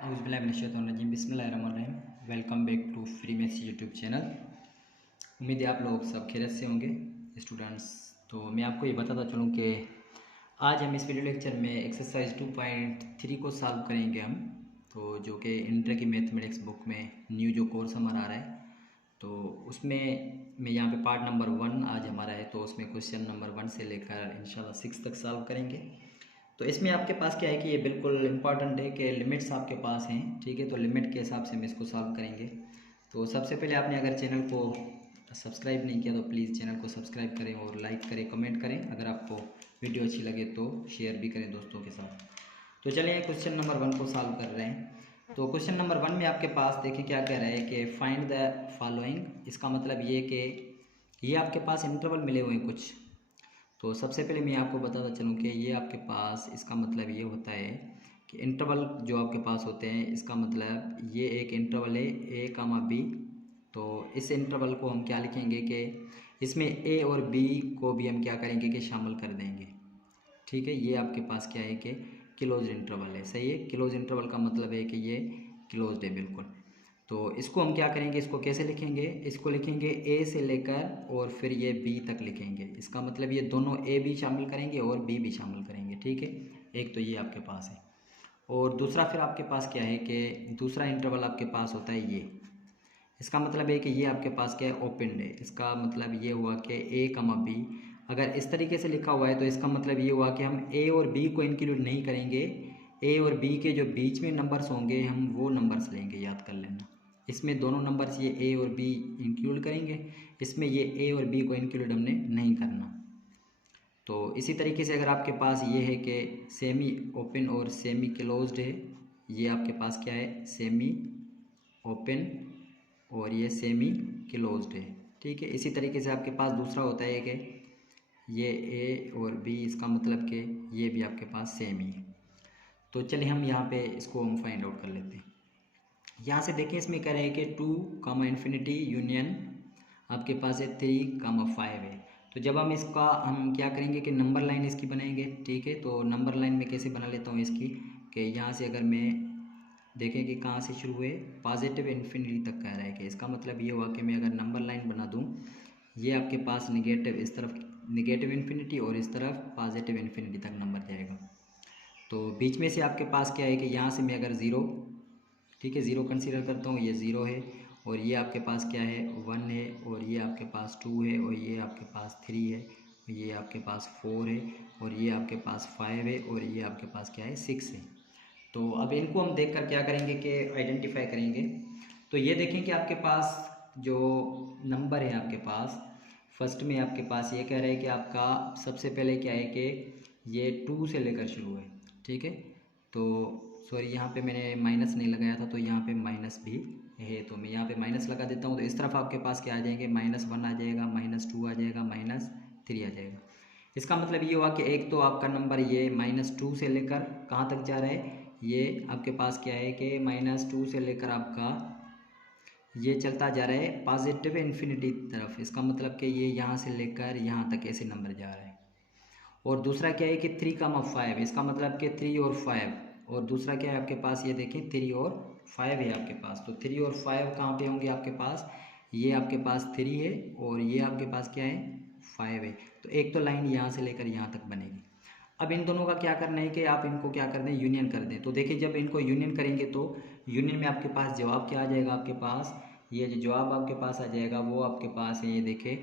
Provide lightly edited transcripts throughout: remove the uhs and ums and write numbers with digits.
औज़ुबिल्लाहिमिनश्शैतानिर्रजीम बिस्मिल्लाहिर्रहमानिर्रहीम। Welcome back to free maths YouTube channel. उम्मीद है आप लोग सब खैरियत से होंगे स्टूडेंट्स। तो मैं आपको ये बताता चलूँ कि आज हम इस वीडियो लेक्चर में एक्सरसाइज 2.3 को सॉल्व करेंगे हम। तो जो कि इंटर की मैथमेटिक्स बुक में न्यू जो कोर्स हमारा आ रहा है, तो उसमें मैं यहाँ पे पार्ट नंबर 1 आज हमारा है, तो उसमें क्वेश्चन नंबर 1 से लेकर इंशाल्लाह 6 तक सॉल्व करेंगे। तो इसमें आपके पास क्या है कि ये बिल्कुल इम्पॉर्टेंट है कि लिमिट्स आपके पास हैं, ठीक है। तो लिमिट के हिसाब से हम इसको सॉल्व करेंगे। तो सबसे पहले आपने अगर चैनल को सब्सक्राइब नहीं किया तो प्लीज़ चैनल को सब्सक्राइब करें और लाइक करें, कमेंट करें। अगर आपको वीडियो अच्छी लगे तो शेयर भी करें दोस्तों के साथ। तो चलिए क्वेश्चन नंबर 1 को सॉल्व कर रहे हैं। तो क्वेश्चन नंबर 1 में आपके पास देखिए क्या कह रहा है कि फाइंड द फॉलोइंग। इसका मतलब ये कि ये आपके पास इंटरवल मिले हुए हैं कुछ। तो सबसे पहले मैं आपको बताता चलूँ कि ये आपके पास इसका मतलब ये होता है कि इंटरवल जो आपके पास होते हैं, इसका मतलब ये एक इंटरवल है ए कामा बी। तो इस इंटरवल को हम क्या लिखेंगे कि इसमें ए और बी को भी हम क्या करेंगे कि शामिल कर देंगे, ठीक है। ये आपके पास क्या है कि क्लोज इंटरवल है, सही है। क्लोज इंटरवल का मतलब है कि ये क्लोज्ड है बिल्कुल। तो इसको हम क्या करेंगे, इसको कैसे लिखेंगे, इसको लिखेंगे ए से लेकर और फिर ये बी तक लिखेंगे। इसका मतलब ये दोनों ए भी शामिल करेंगे और बी भी शामिल करेंगे, ठीक है। एक तो ये आपके पास है और दूसरा फिर आपके पास क्या है कि दूसरा इंटरवल आपके पास होता है ये। इसका मतलब है कि ये आपके पास क्या है, ओपन है। इसका मतलब ये हुआ कि ए कमा बी अगर इस तरीके से लिखा हुआ है तो इसका मतलब ये हुआ कि हम ए और बी को इंक्लूड नहीं करेंगे। ए और बी के जो बीच में नंबर्स होंगे हम वो नंबर्स लेंगे, याद कर लेना। इसमें दोनों नंबर्स ये ए और बी इंक्लूड करेंगे, इसमें ये ए और बी को इंक्लूड हमने नहीं करना। तो इसी तरीके से अगर आपके पास ये है कि सेमी ओपन और सेमी क्लोज्ड है, ये आपके पास क्या है, सेमी ओपन और ये सेमी क्लोज्ड है, ठीक है। इसी तरीके से आपके पास दूसरा होता है कि ये ए और बी, इसका मतलब कि ये भी आपके पास सेम ही है। तो चलिए हम यहाँ पे इसको हम फाइंड आउट कर लेते हैं। यहाँ से देखिए इसमें कह रहे हैं कि 2 कामा इन्फिनिटी यूनियन आपके पास है 3 कामा 5 है। तो जब हम इसका हम क्या करेंगे कि नंबर लाइन इसकी बनाएंगे, ठीक है। तो नंबर लाइन में कैसे बना लेता हूँ इसकी कि यहाँ से अगर मैं देखें कि कहाँ से शुरू हुए, पॉजिटिव इन्फिनिटी तक कह रहा है कि इसका मतलब ये हुआ कि मैं अगर नंबर लाइन बना दूँ, ये आपके पास निगेटिव, इस तरफ निगेटिव इन्फिनिटी और इस तरफ पॉजिटिव इन्फिनिटी तक नंबर जाएगा। तो बीच में से आपके पास क्या है कि यहाँ से मैं अगर ज़ीरो, ठीक है, ज़ीरो कंसीडर करता हूँ, ये ज़ीरो है और ये आपके पास क्या है 1 है और ये आपके पास 2 है और ये आपके पास 3 है, ये आपके पास 4 है और ये आपके पास 5 है और ये आपके पास क्या है 6 है। तो अब इनको हम देख कर क्या करेंगे कि आइडेंटिफाई करेंगे। तो ये देखें कि आपके पास जो नंबर है आपके पास फर्स्ट में आपके पास ये कह रहा है कि आपका सबसे पहले क्या है कि ये 2 से लेकर शुरू है, ठीक है। तो सॉरी यहाँ पे मैंने माइनस नहीं लगाया था, तो यहाँ पे माइनस भी है, तो मैं यहाँ पे माइनस लगा देता हूँ। तो इस तरफ आपके पास क्या आ जाएंगे, -1 आ जाएगा, -2 आ जाएगा, -3 आ जाएगा। इसका मतलब ये हुआ कि एक तो आपका नंबर ये -2 से लेकर कहाँ तक जा रहा है, ये आपके पास क्या है कि -2 से लेकर आपका ये चलता जा रहा है पॉजिटिव इन्फिनिटी तरफ। इसका मतलब कि ये यहाँ से लेकर यहाँ तक ऐसे नंबर जा रहा है। और दूसरा क्या है कि 3 कामा 5, इसका मतलब कि 3 और 5। और दूसरा क्या है आपके पास, ये देखें 3 और 5 है आपके पास। तो 3 और 5 कहाँ पे होंगे आपके पास, ये आपके पास 3 है और ये आपके पास क्या है 5 है। तो एक तो लाइन यहाँ से लेकर यहाँ तक बनेगी। अब इन दोनों का क्या करना है कि आप इनको क्या कर दें, यूनियन कर दें। तो देखिए जब इनको यूनियन करेंगे तो यूनियन में आपके पास जवाब क्या आ जाएगा, आपके पास ये जो जवाब आपके पास आ जाएगा वो आपके पास है, ये देखें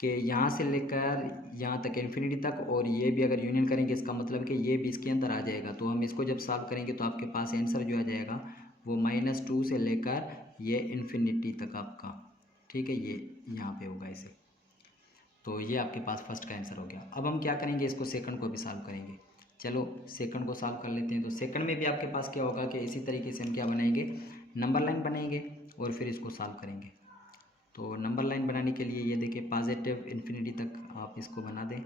कि यहाँ से लेकर यहाँ तक इन्फिनिटी तक। और ये भी अगर यूनियन करेंगे इसका मतलब कि ये भी इसके अंदर आ जाएगा। तो हम इसको जब सॉल्व करेंगे तो आपके पास आंसर जो आ जाएगा वो -2 से लेकर ये इन्फिनिटी तक आपका, ठीक है, ये यहाँ पे होगा ऐसे। तो ये आपके पास फर्स्ट का आंसर हो गया। अब हम क्या करेंगे, इसको सेकंड को भी सॉल्व करेंगे। चलो सेकंड को सॉल्व कर लेते हैं। तो सेकंड में भी आपके पास क्या होगा कि इसी तरीके से हम क्या बनाएंगे, नंबर लाइन बनाएंगे और फिर इसको सॉल्व करेंगे। तो नंबर लाइन बनाने के लिए ये देखिए पॉजिटिव इन्फिनिटी तक आप इसको बना दें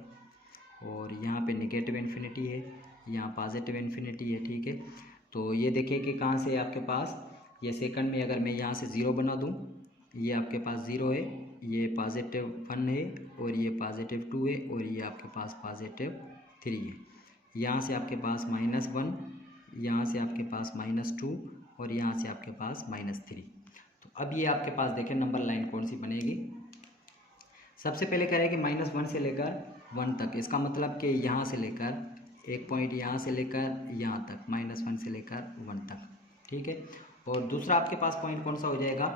और यहाँ पे नेगेटिव इन्फिनिटी है, यहाँ पॉजिटिव इन्फिनिटी है, ठीक है। तो ये देखिए कि कहाँ से आपके पास ये सेकंड में अगर मैं यहाँ से 0 बना दूँ, ये आपके पास 0 है, ये +1 है और ये +2 है और ये आपके पास +3 है। यहाँ से आपके पास -1, यहाँ से आपके पास -2 और यहाँ से आपके पास -3। तो अब ये आपके पास देखें नंबर लाइन कौन सी बनेगी। सबसे पहले कह रहे हैं कि -1 से लेकर 1 तक, इसका मतलब कि यहाँ से लेकर एक पॉइंट यहाँ से लेकर यहाँ तक, -1 से लेकर 1 तक, ठीक है। और दूसरा आपके पास पॉइंट कौन सा हो जाएगा,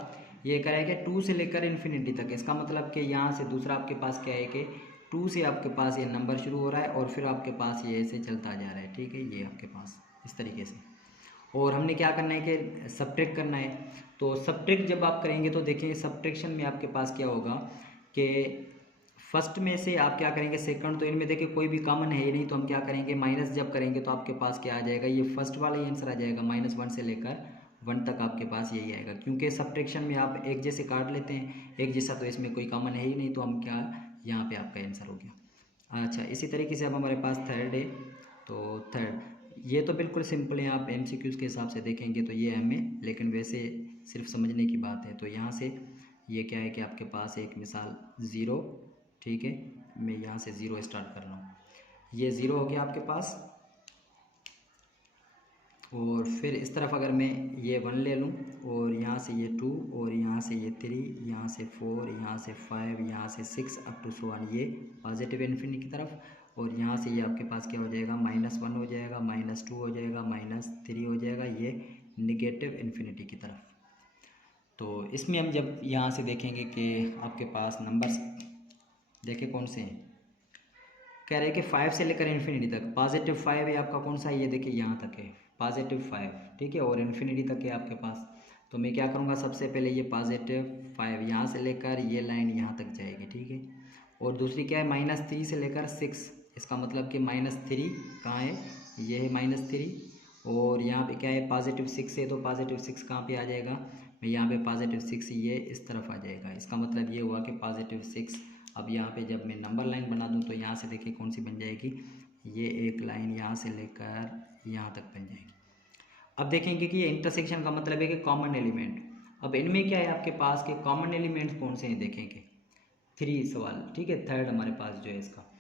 ये कह रहा है कि 2 से लेकर इन्फिनिटी तक, इसका मतलब कि यहाँ से दूसरा आपके पास क्या है कि 2 से आपके पास ये नंबर शुरू हो रहा है और फिर आपके पास ये ऐसे चलता जा रहा है, ठीक है, ये आपके पास इस तरीके से। और हमने क्या करना है कि सब्ट्रैक्ट करना है। तो सब्ट्रैक्ट जब आप करेंगे तो देखिए सब्ट्रैक्शन में आपके पास क्या होगा कि फर्स्ट में से आप क्या करेंगे सेकंड, तो इनमें देखिए कोई भी कॉमन है ही नहीं, तो हम क्या करेंगे माइनस जब करेंगे तो आपके पास क्या आ जाएगा, ये फर्स्ट वाला ही आंसर आ जाएगा, -1 से लेकर 1 तक आपके पास यही आएगा। क्योंकि सब्ट्रैक्शन में आप एक जैसे काट लेते हैं, एक जैसा, तो इसमें कोई कॉमन है ही नहीं, तो हम क्या यहाँ पे आपका आंसर हो गया। अच्छा, इसी तरीके से अब हमारे पास थर्ड है। तो थर्ड ये तो बिल्कुल सिंपल है, आप MCQs के हिसाब से देखेंगे तो ये हमें, लेकिन वैसे सिर्फ समझने की बात है। तो यहाँ से ये क्या है कि आपके पास एक मिसाल 0, ठीक है, मैं यहाँ से 0 स्टार्ट कर रहा हूँ, ये 0 हो गया आपके पास। और फिर इस तरफ अगर मैं ये 1 ले लूँ और यहाँ से ये 2 और यहाँ से ये 3, यहाँ से 4, यहाँ से 5, यहाँ से 6 अप टू सो ऑन, ये पॉजिटिव इन्फिनिटी की तरफ। और यहाँ से ये आपके पास क्या हो जाएगा, -1 हो जाएगा, -2 हो जाएगा, -3 हो जाएगा, ये निगेटिव इन्फिनिटी की तरफ। तो इसमें हम जब यहाँ से देखेंगे कि आपके पास नंबर्स देखें कौन से हैं, कह रहे हैं कि 5 से लेकर इन्फिनिटी तक, पॉजिटिव 5 है आपका, कौन सा है, ये देखिए यहाँ तक है पॉजिटिव 5, ठीक है, और इन्फिनिटी तक है आपके पास। तो मैं क्या करूँगा, सबसे पहले ये पॉजिटिव 5 यहाँ से लेकर ये लाइन यहाँ तक जाएगी, ठीक है। और दूसरी क्या है, -3 से लेकर 6, इसका मतलब कि -3 कहाँ है, ये है -3। और यहाँ पे क्या है, पॉजिटिव 6 है, तो पॉजिटिव 6 कहाँ पे आ जाएगा, मैं यहाँ पे पॉजिटिव 6 ये इस तरफ आ जाएगा। इसका मतलब ये हुआ कि पॉजिटिव 6। अब यहाँ पे जब मैं नंबर लाइन बना दूँ तो यहाँ से देखिए कौन सी बन जाएगी, ये एक लाइन यहाँ से लेकर यहाँ तक बन जाएगी। अब देखेंगे कि ये इंटरसेक्शन का मतलब है कि कॉमन एलिमेंट। अब इनमें क्या है आपके पास के कॉमन एलिमेंट्स कौन से हैं, देखेंगे 3 सवाल, ठीक है, थर्ड हमारे पास जो है इसका।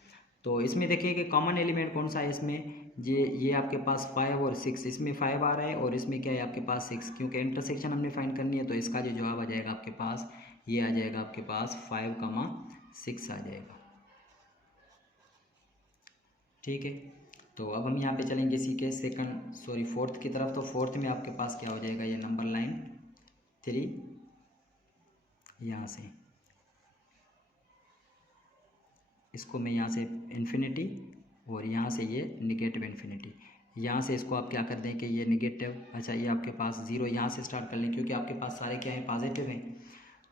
तो इसमें देखिए कि कॉमन एलिमेंट कौन सा है इसमें, ये आपके पास 5 और 6, इसमें 5 आ रहा है और इसमें क्या है आपके पास 6, क्योंकि इंटरसेक्शन हमने फाइंड करनी है। तो इसका जो जवाब आ जाएगा आपके पास, ये आ जाएगा आपके पास 5,6 आ जाएगा, ठीक है। तो अब हम यहाँ पे चलेंगे इसी के फोर्थ की तरफ। तो फोर्थ में आपके पास क्या हो जाएगा, ये नंबर लाइन 3 यहाँ से, इसको मैं यहाँ से इन्फिनिटी और यहाँ से ये निगेटिव इन्फिनिटी, यहाँ से इसको आप क्या कर दें कि ये निगेटिव, अच्छा ये आपके पास 0 यहाँ से स्टार्ट कर लें, क्योंकि आपके पास सारे क्या हैं, पॉजिटिव हैं।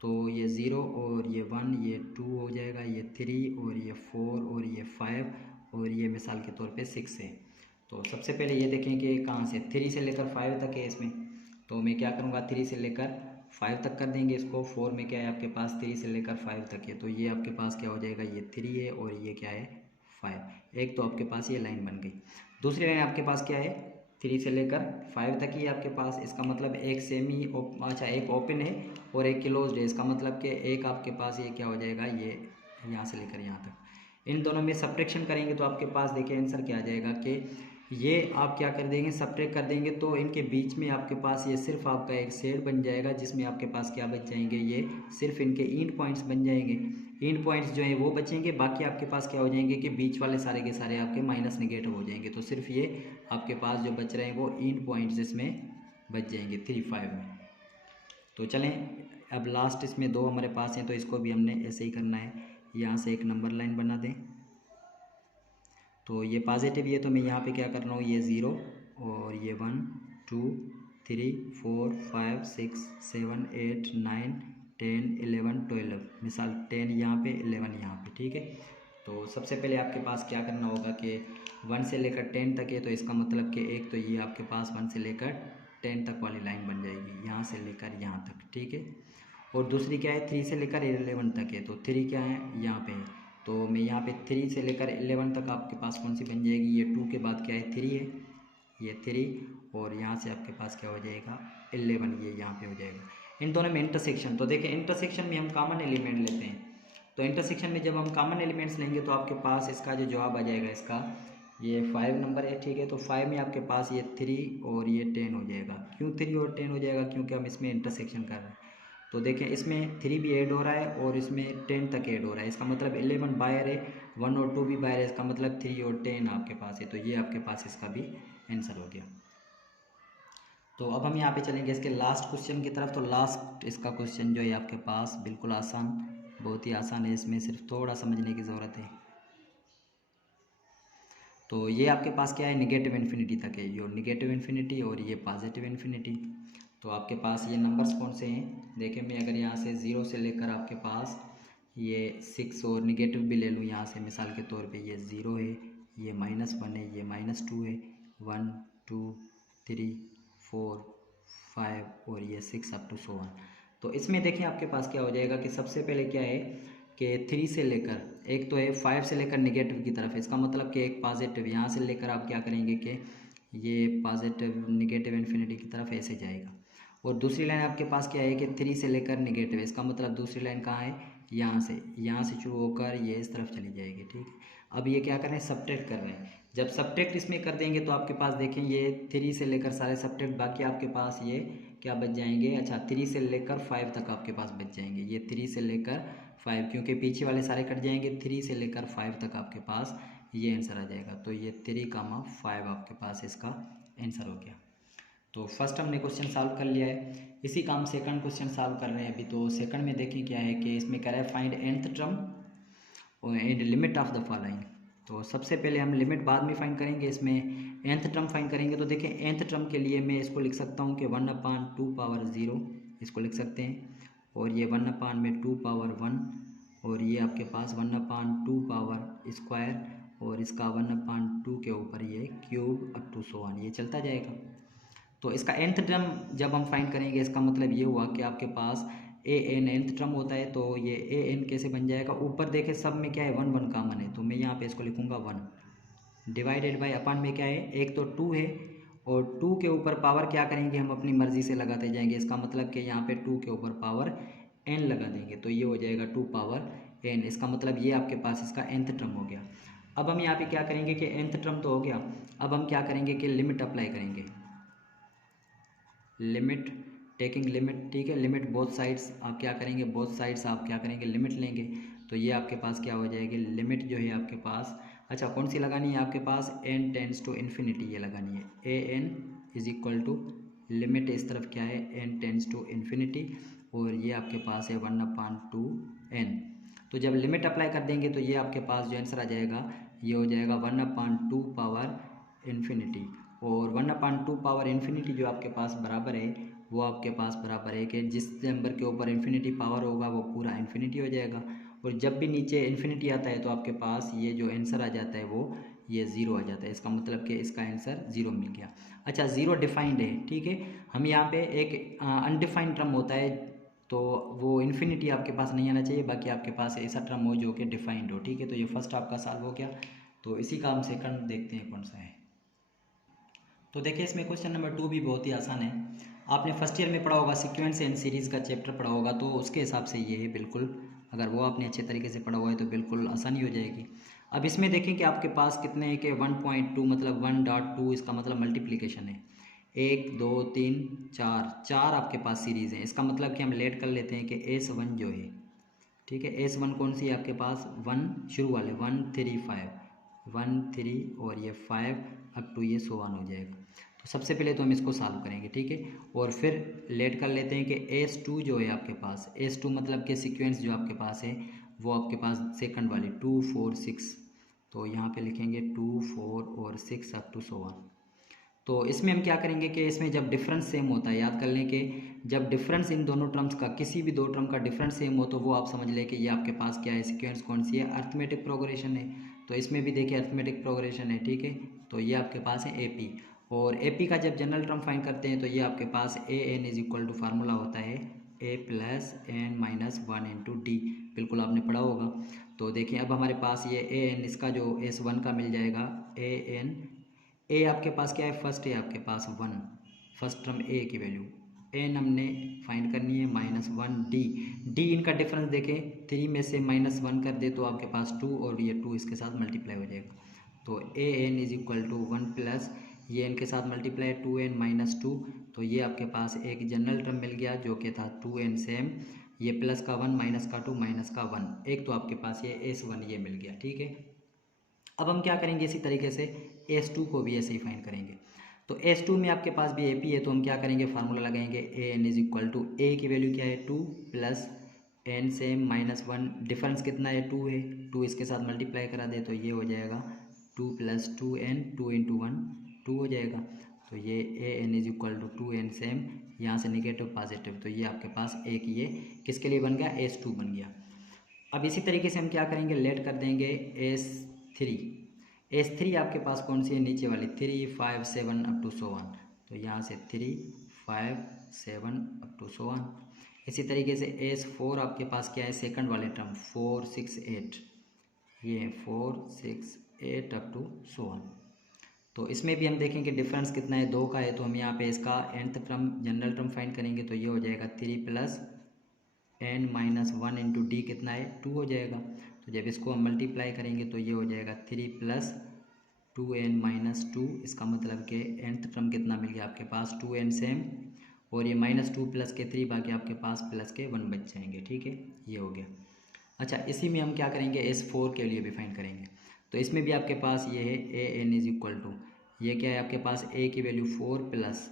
तो ये 0 और ये 1, ये 2 हो जाएगा, ये 3 और ये 4 और ये 5 और ये मिसाल के तौर पे 6 है। तो सबसे पहले ये देखें कि कहाँ से 3 से लेकर 5 तक है इसमें, तो मैं क्या करूँगा 3 से लेकर 5 तक कर देंगे इसको। 4 में क्या है आपके पास 3 से लेकर 5 तक है, तो ये आपके पास क्या हो जाएगा, ये 3 है और ये क्या है 5। एक तो आपके पास ये लाइन बन गई। दूसरी लाइन आपके पास क्या है, 3 से लेकर 5 तक ही आपके पास, इसका मतलब एक सेमी अच्छा एक ओपन है और एक क्लोज्ड है, इसका मतलब कि एक आपके पास ये क्या हो जाएगा, ये यहाँ से लेकर यहाँ तक। इन दोनों में सब्ट्रैक्शन करेंगे तो आपके पास देखिए आंसर क्या आ जाएगा कि ये आप क्या कर देंगे, सब्ट्रैक्ट कर देंगे तो इनके बीच में आपके पास ये सिर्फ आपका एक शेड बन जाएगा, जिसमें आपके पास क्या बच जाएंगे, ये सिर्फ इनके इन पॉइंट्स बन जाएंगे। इन पॉइंट्स जो हैं वो बचेंगे, बाकी आपके पास क्या हो जाएंगे कि बीच वाले सारे के सारे आपके माइनस निगेटिव हो जाएंगे। तो सिर्फ ये आपके पास जो बच रहे हैं वो इन पॉइंट्स इसमें बच जाएंगे 3, 5 में। तो चलें अब लास्ट इसमें 2 हमारे पास हैं, तो इसको भी हमने ऐसे ही करना है। यहाँ से एक नंबर लाइन बना दें, तो ये पॉजिटिव है, तो मैं यहाँ पे क्या कर रहा हूँ, ये 0 और ये 1 2 3 4 5 6 7 8 9 10 11 12, मिसाल 10 यहाँ पे 11 यहाँ पे, ठीक है। तो सबसे पहले आपके पास क्या करना होगा कि 1 से लेकर 10 तक है, तो इसका मतलब कि एक तो ये आपके पास 1 से लेकर 10 तक वाली लाइन बन जाएगी, यहाँ से लेकर यहाँ तक, ठीक है। और दूसरी क्या है, 3 से लेकर 11 तक है, तो 3 क्या है यहाँ पे है, तो मैं यहाँ पे 3 से लेकर 11 तक आपके पास कौन सी बन जाएगी, ये 2 के बाद क्या है 3 है, ये 3 और यहाँ से आपके पास क्या हो जाएगा 11, ये यहाँ पे हो जाएगा। इन दोनों में इंटरसेक्शन, तो देखिए इंटरसेक्शन में हम कॉमन एलिमेंट लेते हैं, तो इंटरसेक्शन में जब हम कॉमन एलिमेंट्स लेंगे तो आपके पास इसका जो जवाब आ जाएगा, इसका ये 5 नंबर है, ठीक है। तो 5 में आपके पास ये 3 और ये 10 हो जाएगा। क्यों 3 और 10 हो जाएगा? क्योंकि हम इसमें इंटरसेक्शन कर रहे हैं। तो देखें इसमें 3 भी ऐड हो रहा है और इसमें 10 तक ऐड हो रहा है। इसका मतलब 11 बाहर है, 1 और 2 भी बाहर है। इसका मतलब 3 और 10 आपके पास है। तो ये आपके पास इसका भी आंसर हो गया। तो अब हम यहाँ पे चलेंगे इसके लास्ट क्वेश्चन की तरफ। तो लास्ट इसका क्वेश्चन जो है आपके पास बिल्कुल आसान, बहुत ही आसान है। इसमें सिर्फ थोड़ा समझने की ज़रूरत है। तो ये आपके पास क्या है, निगेटिव इन्फिनिटी तक है। ये निगेटिव इन्फिनिटी और ये पॉजिटिव इन्फिनिटी। तो आपके पास ये नंबर्स कौन से हैं? देखिए मैं अगर यहाँ से 0 से लेकर आपके पास ये 6 और निगेटिव भी ले लूँ यहाँ से, मिसाल के तौर पे ये 0 है, ये -1 है, ये -2 है, 1 2 3 4 5 और ये 6 अप टू 100। तो इसमें देखिए आपके पास क्या हो जाएगा कि सबसे पहले क्या है कि 3 से लेकर, एक तो है 5 से लेकर निगेटिव की तरफ है। इसका मतलब कि एक पॉजिटिव यहाँ से लेकर आप क्या करेंगे कि ये पॉजिटिव निगेटिव इन्फिनिटी की तरफ ऐसे जाएगा। और दूसरी लाइन आपके पास क्या है कि 3 से लेकर निगेटिव है। इसका मतलब दूसरी लाइन कहाँ है, यहाँ से शुरू होकर ये इस तरफ चली जाएगी, ठीक है। अब ये क्या कर रहे हैं, सब्ट्रैक्ट कर रहे हैं। जब सब्ट्रैक्ट इसमें कर देंगे तो आपके पास देखें ये 3 से लेकर सारे सब्ट्रैक्ट, बाकी आपके पास ये क्या बच जाएंगे, अच्छा 3 से लेकर 5 तक आपके पास बच जाएंगे। ये 3 से लेकर 5, क्योंकि पीछे वाले सारे कट जाएंगे, 3 से लेकर 5 तक आपके पास ये आंसर आ जाएगा। तो ये 3, 5 आपके पास इसका आंसर हो गया। तो फर्स्ट हमने क्वेश्चन सॉल्व कर लिया है। इसी काम सेकंड क्वेश्चन सॉल्व कर रहे हैं अभी। तो सेकंड में देखिए क्या है कि इसमें कह रहा है find nth term and limit of the following. तो सबसे पहले हम लिमिट बाद में फाइंड करेंगे, इसमें nth टर्म फाइंड करेंगे। तो देखिए nth टर्म के लिए मैं इसको लिख सकता हूँ कि 1/2 पावर 0 इसको लिख सकते हैं, और ये 1/2 पावर 1, और ये आपके पास 1/2 पावर स्क्वायर, और इसका 1/2 के ऊपर ये क्यूब अप टू 100, ये चलता जाएगा। तो इसका nth टर्म जब हम फाइंड करेंगे, इसका मतलब ये हुआ कि आपके पास an nth टर्म होता है। तो ये an कैसे बन जाएगा, ऊपर देखे सब में क्या है 1 1 कॉमन है, तो मैं यहाँ पे इसको लिखूँगा 1 डिवाइडेड बाय अपन में क्या है, एक तो 2 है, और 2 के ऊपर पावर क्या करेंगे हम अपनी मर्ज़ी से लगाते जाएंगे। इसका मतलब कि यहाँ पे 2 के ऊपर पावर n लगा देंगे, तो ये हो जाएगा 2 पावर n। इसका मतलब ये आपके पास इसका nth टर्म हो गया। अब हम यहाँ पे क्या करेंगे कि nth टर्म तो हो गया, अब हम क्या करेंगे कि लिमिट अप्लाई करेंगे। लिमिट टेकिंग लिमिट, ठीक है, लिमिट बोथ साइड्स आप क्या करेंगे, बोथ साइड्स आप क्या करेंगे, लिमिट लेंगे। तो ये आपके पास क्या हो जाएगी, लिमिट जो है आपके पास, अच्छा कौन सी लगानी है आपके पास, n टेंड्स टू इन्फिनिटी ये लगानी है। an is equal to limit इस तरफ क्या है, n टेंड्स टू इन्फिनिटी, और ये आपके पास है 1/2 n। तो जब लिमिट अप्लाई कर देंगे तो ये आपके पास जो आंसर आ जाएगा ये हो जाएगा 1/2 पावर इन्फिनिटी, और 1/2 पावर इन्फिनिटी जो आपके पास बराबर है वो आपके पास बराबर है कि जिस नंबर के ऊपर इन्फिनिटी पावर होगा वो पूरा इन्फिनिटी हो जाएगा, और जब भी नीचे इन्फिनिटी आता है तो आपके पास ये जो आंसर आ जाता है वो ये 0 आ जाता है। इसका मतलब कि इसका आंसर 0 मिल गया। अच्छा 0 डिफाइंड है, ठीक है, हम यहाँ पे एक अनडिफाइंड टर्म होता है तो वो इन्फिनिटी आपके पास नहीं आना चाहिए, बाकी आपके पास ऐसा टर्म हो जो कि डिफाइंड हो, ठीक है। तो ये फर्स्ट आपका सॉल्व हो गया। तो इसी का हम सेकंड देखते हैं कौन सा है। तो देखिए इसमें क्वेश्चन नंबर 2 भी बहुत ही आसान है। आपने फर्स्ट ईयर में पढ़ा होगा, सीक्वेंस एंड सीरीज़ का चैप्टर पढ़ा होगा, तो उसके हिसाब से ये है बिल्कुल, अगर वो आपने अच्छे तरीके से पढ़ा हुआ है तो बिल्कुल आसानी हो जाएगी। अब इसमें देखें कि आपके पास कितने हैं कि 1.2 मतलब 1.2 इसका मतलब मल्टीप्लिकेशन है, 1 2 3 4 आपके पास सीरीज़ हैं। इसका मतलब कि हम लेट कर लेते हैं कि S1 जो है, ठीक है, S1 कौन सी है आपके पास, 1 शुरू वाले 1 3 5 1 3 और ये 5 अप टू ये 100 हो जाएगा। तो सबसे पहले तो हम इसको सॉल्व करेंगे, ठीक है, और फिर लेट कर लेते हैं कि S2 जो है आपके पास, S2 मतलब कि सीक्वेंस जो आपके पास है वो आपके पास सेकंड वाली 2 4 6, तो यहाँ पे लिखेंगे 2 4 और 6 अप टू 100। तो इसमें हम क्या करेंगे कि इसमें जब डिफरेंस सेम होता है, याद कर लें कि जब डिफरेंस इन दोनों टर्म्स का, किसी भी दो टर्म का डिफरेंस सेम हो तो वो आप समझ लें कि ये आपके पास क्या है, सीक्वेंस कौन सी है, अर्थमेटिक प्रोग्रेशन है। तो इसमें भी देखिए अर्थमेटिक प्रोग्रेशन है, ठीक है। तो ये आपके पास है AP, और AP का जब जनरल टर्म फाइंड करते हैं तो ये आपके पास AN is equal to formula होता है A plus n minus 1 into D, बिल्कुल आपने पढ़ा होगा। तो देखिए अब हमारे पास ये AN इसका जो S1 का मिल जाएगा, AN A आपके पास क्या है, फर्स्ट है आपके पास 1, फर्स्ट टर्म A की वैल्यू, n हमने फाइंड करनी है -1 D इनका डिफरेंस देखें, 3 में से -1 कर दे तो आपके पास 2 और ये 2 इसके साथ मल्टीप्लाई हो जाएगा। तो a N is equal to 1 plus ये एन के साथ मल्टीप्लाई 2n माइनस 2, तो ये आपके पास एक जनरल टर्म मिल गया जो कि था 2n सेम, ये प्लस का 1 माइनस का 2 माइनस का 1, एक तो आपके पास ये S1 ये मिल गया। ठीक है, अब हम क्या करेंगे इसी तरीके से S2 को भी ऐसे ही फाइंड करेंगे। तो S2 में आपके पास भी AP है, तो हम क्या करेंगे फार्मूला लगाएंगे A N is equal to A की वैल्यू क्या है 2 plus N same minus 1, difference कितना है 2 है, 2 इसके साथ मल्टीप्लाई करा दे तो ये हो जाएगा 2 प्लस 2n, 2 इंटू 1 2 हो जाएगा। तो ये a N is equal to 2n same, यहाँ से निगेटिव पॉजिटिव, तो ये आपके पास एक ये किसके लिए बन गया S2 बन गया। अब इसी तरीके से हम क्या करेंगे लेट कर देंगे S3 आपके पास कौन सी है नीचे वाली 3 5 7 अप टू 1, तो यहाँ से 3 5 7 अप टू 1। इसी तरीके से S4 आपके पास क्या है सेकंड वाले टर्म 4 6 8, ये 4 6 8 अप टू 1। तो इसमें भी हम देखेंगे डिफरेंस कितना है 2 का है, तो हम यहाँ पे इसका nth term general term find करेंगे, तो ये हो जाएगा 3 plus n minus 1 into D कितना है 2 हो जाएगा। तो जब इसको हम मल्टीप्लाई करेंगे तो ये हो जाएगा 3 प्लस 2n माइनस 2, इसका मतलब कि nth टर्म कितना मिल गया आपके पास 2n सेम, और ये माइनस 2 प्लस के 3 बाकी आपके पास प्लस के 1 बच जाएंगे। ठीक है, ये हो गया। अच्छा, इसी में हम क्या करेंगे S4 के लिए भी फाइंड करेंगे, तो इसमें भी आपके पास ये है A N is equal to ये क्या है आपके पास ए की value 4 plus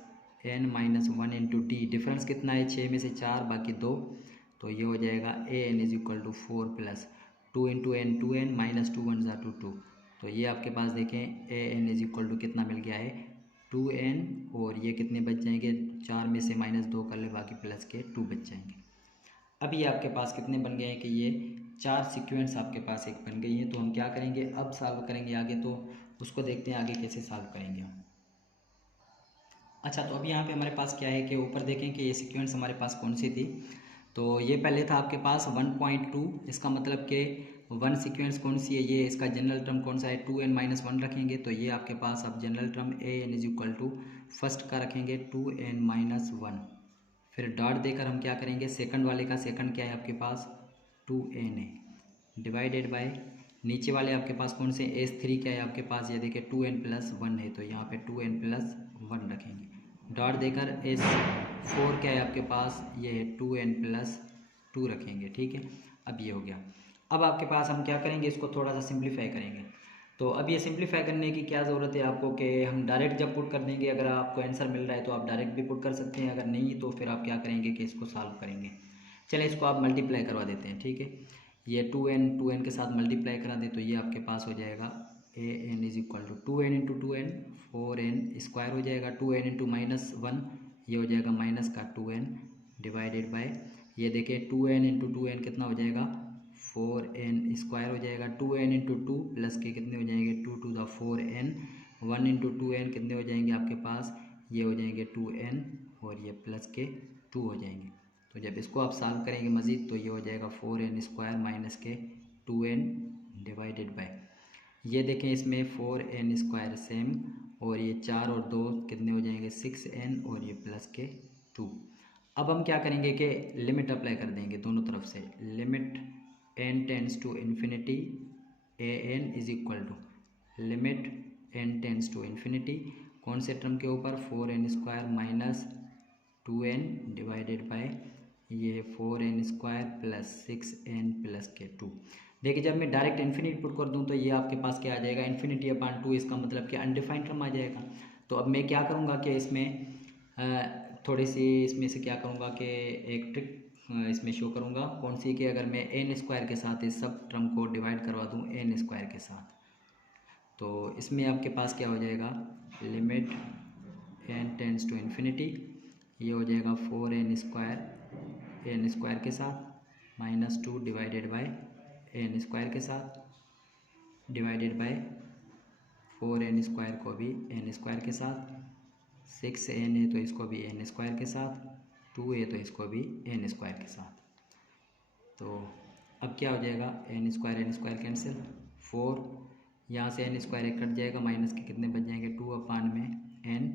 n minus 1 into D, difference कितना है 6 में से 4 बाकी 2, तो ये हो जाएगा a N is equal to 4 plus 2 into n 2n minus 2 1 ज़ा 2 2, तो ये आपके पास देखें A N is equal to कितना मिल गया है 2n, और ये कितने बच जाएंगे 4 में से माइनस 2 कर ले बाकी प्लस के 2 बच जाएंगे। अब ये आपके पास कितने बन गए हैं कि ये 4 सीक्वेंस आपके पास एक बन गई हैं। तो हम क्या करेंगे अब सॉल्व करेंगे आगे, तो उसको देखते हैं आगे कैसे सॉल्व करेंगे हम। अच्छा, तो अब यहाँ पे हमारे पास क्या है कि ऊपर देखें कि ये सीक्वेंस हमारे पास कौन सी थी, तो ये पहले था आपके पास 1.2, इसका मतलब कि 1 सीक्वेंस कौन सी है ये इसका जनरल टर्म कौन सा है 2n माइनस 1 रखेंगे, तो ये आपके पास अब general term A N is equal to first का रखेंगे 2n माइनस 1, फिर डॉट देकर हम क्या करेंगे सेकंड वाले का सेकंड क्या है आपके पास 2n है डिवाइडेड बाय नीचे वाले आपके पास कौन से S3 क्या है आपके पास ये देखिए 2n प्लस 1 है, तो यहाँ पे 2n प्लस 1 रखेंगे, डॉट देकर S4 क्या है आपके पास ये है 2n प्लस 2 रखेंगे। ठीक है, अब ये हो गया। अब आपके पास हम क्या करेंगे इसको थोड़ा सा सिंप्लीफाई करेंगे, तो अब ये सिंप्लीफाई करने की क्या ज़रूरत है आपको कि हम डायरेक्ट जब पुट कर देंगे, अगर आपको आंसर मिल रहा है तो आप डायरेक्ट भी पुट कर सकते हैं, अगर नहीं तो फिर आप क्या करेंगे कि इसको सॉल्व करेंगे। चलिए इसको आप मल्टीप्लाई करवा देते हैं। ठीक है, ये 2n के साथ मल्टीप्लाई करा दे तो ये आपके पास हो जाएगा a N is equal to 2n into 2n 4n square हो जाएगा, 2n इंटू माइनस 1 ये हो जाएगा माइनस का 2n डिवाइडेड बाय ये देखिए 2n इंटू 2n कितना हो जाएगा 4n स्क्वायर हो जाएगा, 2n इंटू 2 प्लस के कितने हो जाएंगे 2 to the 4n, 1 into 2n कितने हो जाएंगे आपके पास ये हो जाएंगे 2n और ये प्लस के 2 हो जाएंगे। तो जब इसको आप सॉल्व करेंगे मज़ीद तो ये हो जाएगा 4n स्क्वायर माइनस के 2n डिवाइडेड बाय ये देखें इसमें 4n स्क्वायर सेम, और ये 4 और 2 कितने हो जाएंगे 6n और ये प्लस के 2। अब हम क्या करेंगे कि लिमिट अप्लाई कर देंगे दोनों तरफ से, limit n tends to infinity A N is equal to limit n tends to infinity कौन से टर्म के ऊपर 4n square minus 2n divided by ये 4n square plus 6n plus के 2। देखिए जब मैं डायरेक्ट इन्फिनिटी पुट कर दूं तो ये आपके पास क्या आ जाएगा इन्फिनिटी अपॉन 2, इसका मतलब कि अनडिफाइंड टर्म आ जाएगा। तो अब मैं क्या करूँगा कि इसमें थोड़ी सी इसमें से क्या करूँगा कि एक ट्रिक इसमें शो करूँगा, कौन सी कि अगर मैं n स्क्वायर के साथ इस सब टर्म को डिवाइड करवा दूँ n स्क्वायर के साथ, तो इसमें आपके पास क्या हो जाएगा limit n tends to infinity ये हो जाएगा 4n स्क्वायर n स्क्वायर के साथ minus 2 divided by n square के साथ डिवाइडेड बाय 4n स्क्वायर को भी n स्क्वायर के साथ, 6n है तो इसको भी n स्क्वायर के साथ, 2 है तो इसको भी n स्क्वायर के साथ। तो अब क्या हो जाएगा n स्क्वायर कैंसिल, 4 यहाँ से n स्क्वायर एक कट जाएगा, माइनस के कितने बच जाएंगे 2 अपान में n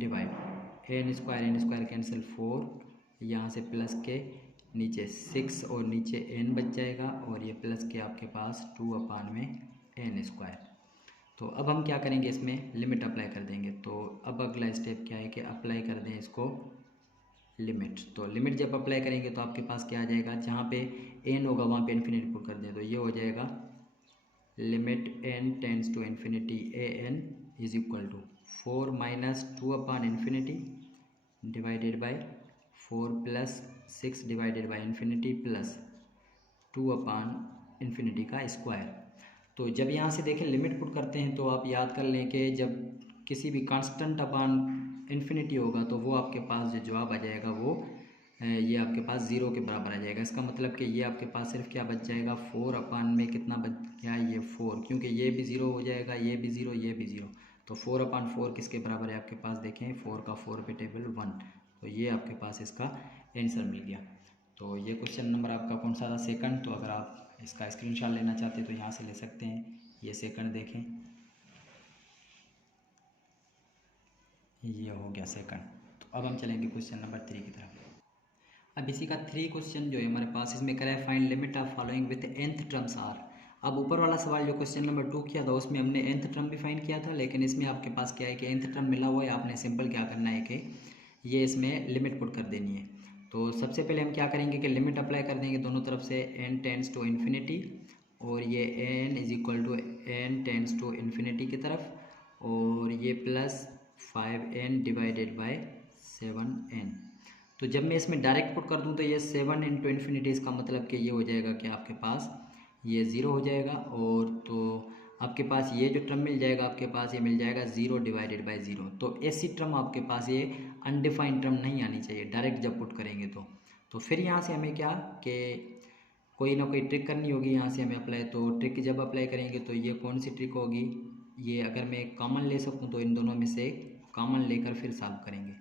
divide n square cancel 4, यहाँ से प्लस के नीचे 6 और नीचे n बच जाएगा, और ये प्लस के आपके पास 2 अपान में n स्क्वायर। तो अब हम क्या करेंगे, इसमें लिमिट अप्लाई कर देंगे। तो अब अगला स्टेप क्या है कि अप्लाई कर दें इसको लिमिट। तो लिमिट जब अप्लाई करेंगे तो आपके पास क्या आ जाएगा, जहाँ पे एन होगा वहाँ पे इन्फिनिटी पुट कर दें, तो ये हो जाएगा limit N tends to infinity A N is equal to 4 minus 2 upon infinity divided by 4 plus 6 divided by infinity plus 2 upon infinity का स्क्वायर। तो जब यहाँ से देखें लिमिट पुट करते हैं तो आप याद कर लें कि जब किसी भी कांस्टेंट अपॉन इन्फिनिटी होगा तो वो आपके पास जो जवाब आ जाएगा वो ये आपके पास ज़ीरो के बराबर आ जाएगा। इसका मतलब कि ये आपके पास सिर्फ क्या बच जाएगा, 4 अपॉन में कितना बच गया, ये 4, क्योंकि ये भी ज़ीरो हो जाएगा, ये भी ज़ीरो, ये भी ज़ीरो। तो 4 अपॉन 4 किसके बराबर है आपके पास, देखें 4 का 4 पे टेबल 1। तो ये आपके पास इसका आंसर मिल गया। तो ये क्वेश्चन नंबर आपका कौन सा था, सेकंड। तो अगर आप इसका स्क्रीनशॉट लेना चाहते हैं तो यहाँ से ले सकते हैं। ये सेकंड देखें, ये हो गया सेकंड। तो अब हम चलेंगे क्वेश्चन नंबर 3 की तरफ। अब इसी का 3 क्वेश्चन जो है हमारे पास, इसमें करा है find limit of following with nth terms are. अब ऊपर वाला सवाल जो क्वेश्चन नंबर 2 किया था उसमें हमने nth टर्म भी फाइंड किया था, लेकिन इसमें आपके पास क्या है कि nth टर्म मिला हुआ है, आपने सिंपल क्या करना है कि ये इसमें लिमिट पुट कर देनी है। तो सबसे पहले हम क्या करेंगे कि लिमिट अप्लाई कर देंगे दोनों तरफ से, n टेंड्स टू इन्फिनिटी और ये n is equal to n tends to infinity की तरफ, और ये plus 5n divided by 7n। तो जब मैं इसमें डायरेक्ट पुट कर दूं तो ये 7 इंटू इन्फिनिटी, इसका मतलब कि ये हो जाएगा कि आपके पास ये ज़ीरो हो जाएगा, और तो आपके पास ये जो टर्म मिल जाएगा आपके पास ये मिल जाएगा 0 डिवाइडेड बाय 0। तो ऐसी टर्म आपके पास ये अनडिफाइंड टर्म नहीं आनी चाहिए डायरेक्ट जब पुट करेंगे तो फिर यहाँ से हमें क्या कि कोई ना कोई ट्रिक करनी होगी यहाँ से हमें अप्लाई। तो ट्रिक जब अप्लाई करेंगे तो ये कौन सी ट्रिक होगी, ये अगर मैं कॉमन ले सकूँ तो इन दोनों में से कॉमन लेकर फिर सॉल्व करेंगे।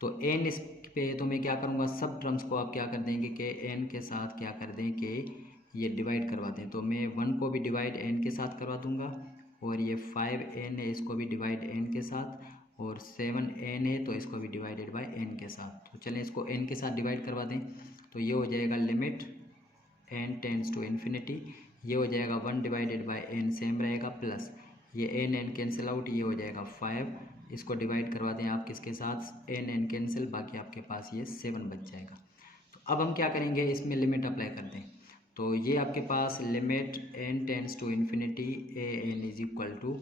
तो n इस पे तो मैं क्या करूँगा, सब टर्म्स को आप क्या कर देंगे कि n के साथ क्या कर दें कि ये डिवाइड करवा दें। तो मैं 1 को भी डिवाइड n के साथ करवा दूँगा, और ये 5n है इसको भी डिवाइड n के साथ, और 7n है तो इसको भी डिवाइडेड बाय n के साथ। तो चलें इसको n के साथ डिवाइड करवा दें। तो ये हो जाएगा limit n tends to infinity, ये हो जाएगा 1 डिवाइडेड बाय n सेम रहेगा, प्लस ये n कैंसिल आउट, ये हो जाएगा 5, इसको डिवाइड करवा दें आप किसके साथ, n कैंसिल, बाकी आपके पास ये 7 बच जाएगा। तो अब हम क्या करेंगे, इसमें लिमिट अप्लाई कर दें। तो ये आपके पास limit n tends to infinity A N is equal to,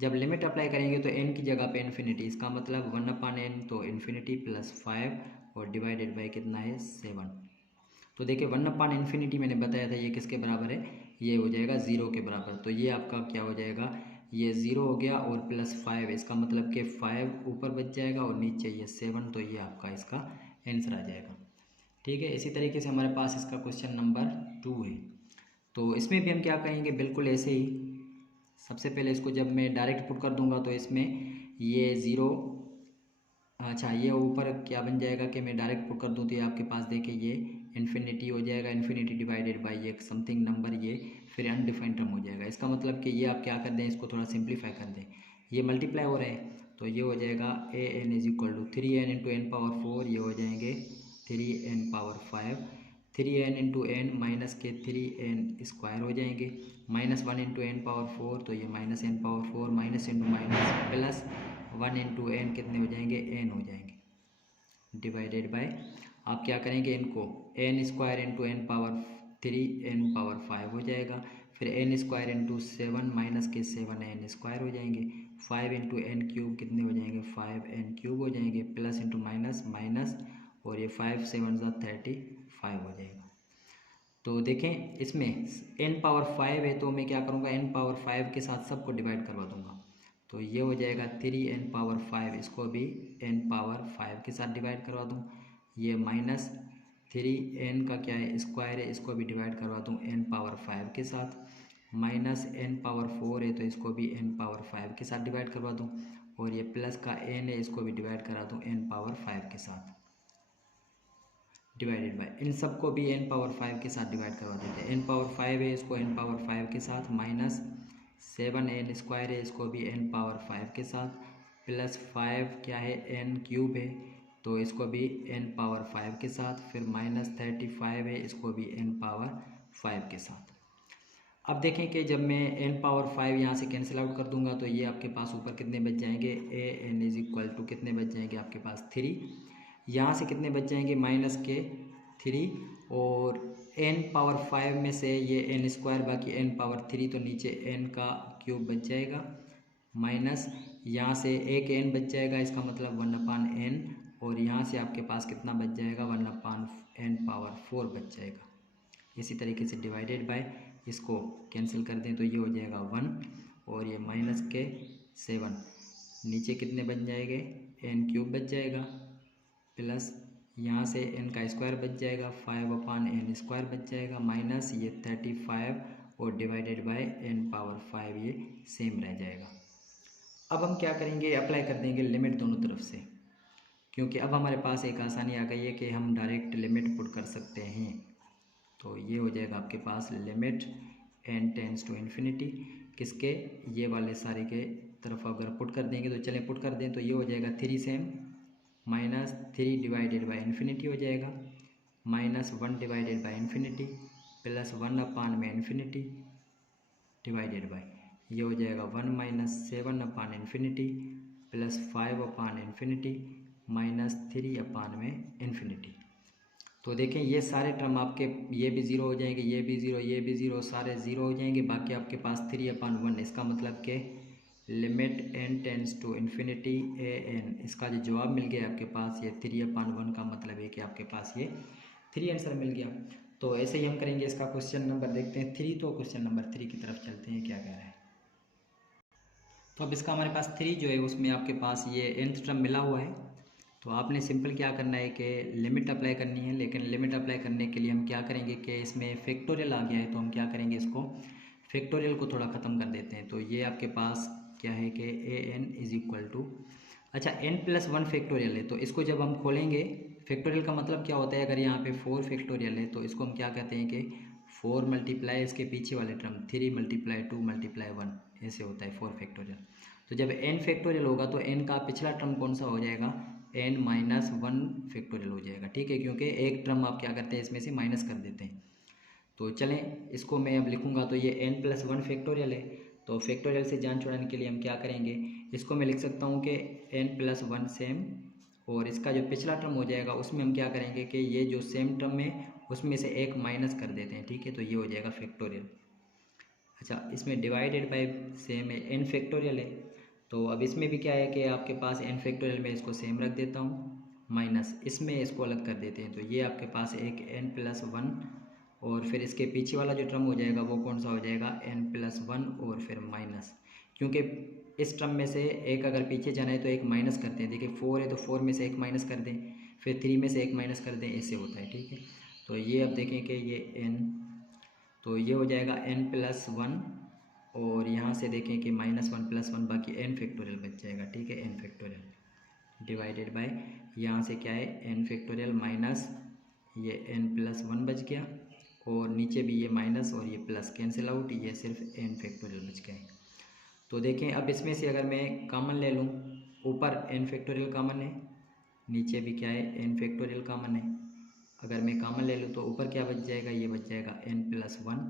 जब लिमिट अप्लाई करेंगे तो n की जगह पे इन्फिनिटी, इसका मतलब 1 अपॉन n तो इन्फिनिटी प्लस 5 और डिवाइडेड बाई कितना है 7। तो देखिए 1 अपॉन इन्फिनिटी मैंने बताया था ये किसके बराबर है, ये हो जाएगा 0 के बराबर। तो ये आपका क्या हो जाएगा, ये 0 हो गया और प्लस 5, इसका मतलब कि 5 ऊपर बच जाएगा और नीचे ये 7। तो ये आपका इसका आंसर आ जाएगा। ठीक है, इसी तरीके से हमारे पास इसका क्वेश्चन नंबर 2 है। तो इसमें भी हम क्या कहेंगे, बिल्कुल ऐसे ही। सबसे पहले इसको जब मैं डायरेक्ट पुट कर दूंगा तो इसमें ये 0, अच्छा ये ऊपर क्या बन जाएगा कि मैं डायरेक्ट पुट कर दूँ तो ये आपके पास देखिए ये इन्फिनिटी हो जाएगा, इन्फिनिटी डिवाइडेड बाई एक समथिंग नंबर, ये फिर अनडिफाइंड टर्म हो जाएगा। इसका मतलब कि ये आप क्या कर दें, इसको थोड़ा सिंप्लीफाई कर दें, ये मल्टीप्लाई हो रहे हैं तो ये हो जाएगा a N is equal to 3n into N power 4, ये हो जाएंगे 3n power 5, 3n into N minus के 3n स्क्वायर हो जाएंगे, माइनस 1 इंटू एन पावर 4 तो ये minus N power 4, minus into minus plus 1 into N कितने हो जाएंगे, एन हो जाएंगे, डिवाइडेड बाय आप क्या करेंगे इनको N square into N power 3 N power 5 हो जाएगा, फिर एन स्क्वायर इंटू 7 माइनस के 7 एन स्क्वायर हो जाएंगे, 5 इंटू एन क्यूब कितने हो जाएंगे 5 एन क्यूब हो जाएंगे, प्लस इंटू माइनस माइनस, और ये 5 7 35 हो जाएगा। तो देखें इसमें n पावर 5 है तो मैं क्या करूँगा, n पावर 5 के साथ सबको डिवाइड करवा दूँगा। तो ये हो जाएगा 3n पावर 5, इसको भी n पावर 5 के साथ डिवाइड करवा दूँ, ये माइनस 3n का क्या है स्क्वायर है, इसको भी डिवाइड करवा दूँ n पावर 5 के साथ, माइनस n पावर 4 है तो इसको भी n पावर 5 के साथ डिवाइड करवा दूँ, और ये प्लस का n है इसको भी डिवाइड करा दूँ n पावर 5 के साथ, डिवाइडेड बाय इन सबको भी n पावर 5 के साथ डिवाइड करवा देते हैं। n पावर 5 है इसको n पावर 5 के साथ, माइनस 7n स्क्वायर है इसको भी n पावर 5 के साथ, प्लस 5 क्या है n क्यूब है तो इसको भी n पावर 5 के साथ, फिर माइनस 35 है इसको भी n पावर 5 के साथ। अब देखें कि जब मैं n पावर 5 यहाँ से कैंसिल आउट कर दूंगा तो ये आपके पास ऊपर कितने बच जाएंगे, A N is equal to कितने बच जाएंगे आपके पास 3, यहाँ से कितने बच जाएंगे माइनस के 3, और n पावर 5 में से ये n स्क्वायर बाकी n पावर 3, तो नीचे n का क्यूब बच जाएगा, माइनस यहाँ से एक n बच जाएगा, इसका मतलब 1/n, और यहाँ से आपके पास कितना बच जाएगा 1/n पावर 4 बच जाएगा। इसी तरीके से डिवाइडेड बाय, इसको कैंसिल कर दें तो ये हो जाएगा 1 और ये माइनस के 7, नीचे कितने बन जाएंगे n क्यूब बच जाएगा, प्लस यहाँ से n का स्क्वायर बच जाएगा 5/n स्क्वायर बच जाएगा, माइनस ये 35 और डिवाइडेड बाय n पावर 5 ये सेम रह जाएगा। अब हम क्या करेंगे, अप्लाई कर देंगे लिमिट दोनों तरफ से, क्योंकि अब हमारे पास एक आसानी आ गई है कि हम डायरेक्ट लिमिट पुट कर सकते हैं। तो ये हो जाएगा आपके पास limit n tends to infinity, किसके, ये वाले सारे के तरफ अगर पुट कर देंगे तो चलें पुट कर दें, तो ये हो जाएगा 3 same minus 3 divided by infinity हो जाएगा, minus 1 divided by infinity plus 1/, में इन्फिनिटी डिवाइडेड बाई, ये हो जाएगा 1 minus 7/, infinity plus 5/, infinity minus 3/, में इन्फिनिटी। तो देखें ये सारे टर्म आपके ये भी ज़ीरो हो जाएंगे, ये भी ज़ीरो, ये भी ज़ीरो, सारे ज़ीरो हो जाएंगे, बाकी आपके पास 3/1। इसका मतलब कि limit n tends to infinity A N, इसका जो जवाब मिल गया आपके पास ये 3/1 का मतलब है कि आपके पास ये 3 आंसर मिल गया। तो ऐसे ही हम करेंगे इसका क्वेश्चन नंबर देखते हैं 3, तो क्वेश्चन नंबर 3 की तरफ चलते हैं क्या कह रहा है। तो अब इसका हमारे पास 3 जो है उसमें आपके पास ये nth टर्म मिला हुआ है, तो आपने सिंपल क्या करना है कि लिमिट अप्लाई करनी है, लेकिन लिमिट अप्लाई करने के लिए हम क्या करेंगे कि इसमें फैक्टोरियल आ गया है, तो हम क्या करेंगे इसको फैक्टोरियल को थोड़ा ख़त्म कर देते हैं। तो ये आपके पास क्या है कि A N is equal to, अच्छा n+1 फैक्टोरियल है, तो इसको जब हम खोलेंगे, फैक्टोरियल का मतलब क्या होता है, अगर यहाँ पे 4 फैक्टोरियल है तो इसको हम क्या कहते हैं कि 4 मल्टीप्लाई इसके पीछे वाले टर्म 3 × 2 × 1 ऐसे होता है 4 फैक्टोरियल। तो जब n फैक्टोरियल होगा तो n का पिछला टर्म कौन सा हो जाएगा, n-1 फैक्टोरियल हो जाएगा, ठीक है, क्योंकि एक टर्म आप क्या करते हैं इसमें से माइनस कर देते हैं। तो चलें इसको मैं अब लिखूंगा, तो ये n+1 फैक्टोरियल है, तो फैक्टोरियल से जान छुड़ाने के लिए हम क्या करेंगे, इसको मैं लिख सकता हूँ कि n+1 सेम, और इसका जो पिछला टर्म हो जाएगा उसमें हम क्या करेंगे कि ये जो सेम टर्म है उसमें से एक माइनस कर देते हैं, ठीक है, तो ये हो जाएगा फैक्टोरियल। अच्छा, इसमें डिवाइडेड बाय सेम है n फैक्टोरियल है, तो अब इसमें भी क्या है कि आपके पास n फैक्टोरियल में इसको सेम रख देता हूँ, माइनस इसमें इसको अलग कर देते हैं, तो ये आपके पास एक n+1 और फिर इसके पीछे वाला जो टर्म हो जाएगा वो कौन सा हो जाएगा n+1 और फिर माइनस, क्योंकि इस टर्म में से एक अगर पीछे जाना है तो एक माइनस करते हैं, देखिए 4 है तो 4 में से एक माइनस कर दें, फिर 3 में से एक माइनस कर दें, ऐसे होता है, ठीक है। तो ये अब देखें कि ये n, तो ये हो जाएगा n+1 और यहाँ से देखें कि -1 + 1 बाकी n फैक्टोरियल बच जाएगा, ठीक है, n फैक्टोरियल डिवाइडेड बाय यहाँ से क्या है n फैक्टोरियल माइनस ये n+1 बच गया, और नीचे भी ये माइनस और ये प्लस कैंसिल आउट, ये सिर्फ n फैक्टोरियल बच गए। तो देखें अब इसमें से अगर मैं कॉमन ले लूँ, ऊपर n फैक्टोरियल कॉमन है, नीचे भी क्या है n फैक्टोरियल कॉमन है, अगर मैं कॉमन ले लूँ तो ऊपर क्या बच जाएगा, ये बच जाएगा n+1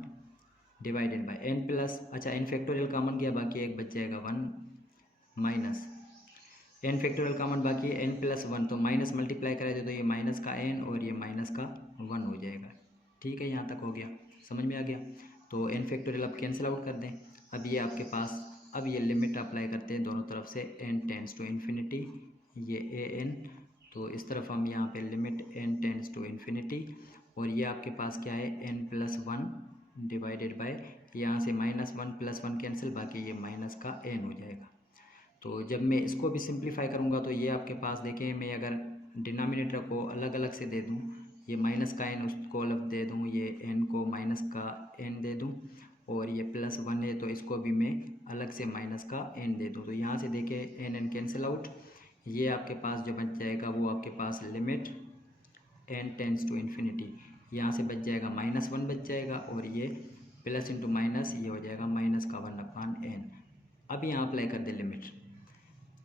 divided by n plus, अच्छा n फैक्टोरियल कॉमन गया, बाकी एक बच जाएगा 1 माइनस n फैक्टोरियल कॉमन बाकी है n+1, तो माइनस मल्टीप्लाई करा दे तो ये माइनस का n और ये माइनस का 1 हो जाएगा, ठीक है, यहाँ तक हो गया, समझ में आ गया। तो n फैक्टोरियल अब कैंसिल आउट कर दें, अब ये आपके पास, अब ये लिमिट अप्लाई करते हैं दोनों तरफ से n टेंस टू इन्फिनिटी, ये ए एन, तो इस तरफ हम यहाँ पे limit n tends to infinity, और ये आपके पास क्या है n+1 डिवाइडेड बाय यहाँ से -1 + 1 कैंसिल, बाकी ये माइनस का n हो जाएगा। तो जब मैं इसको भी सिंप्लीफाई करूँगा तो ये आपके पास देखें, मैं अगर डिनोमिनेटर को अलग अलग से दे दूँ, ये माइनस का n उसको अलग दे दूँ, ये n को माइनस का n दे दूँ, और ये +1 है तो इसको भी मैं अलग से माइनस का n दे दूँ, तो यहाँ से देखें n कैंसिल आउट, ये आपके पास जो बच जाएगा वो आपके पास limit n tends to infinity, यहाँ से बच जाएगा -1 बच जाएगा, और ये प्लस इंटू माइनस ये हो जाएगा माइनस का 1/n। अब यहाँ अप्लाई कर दे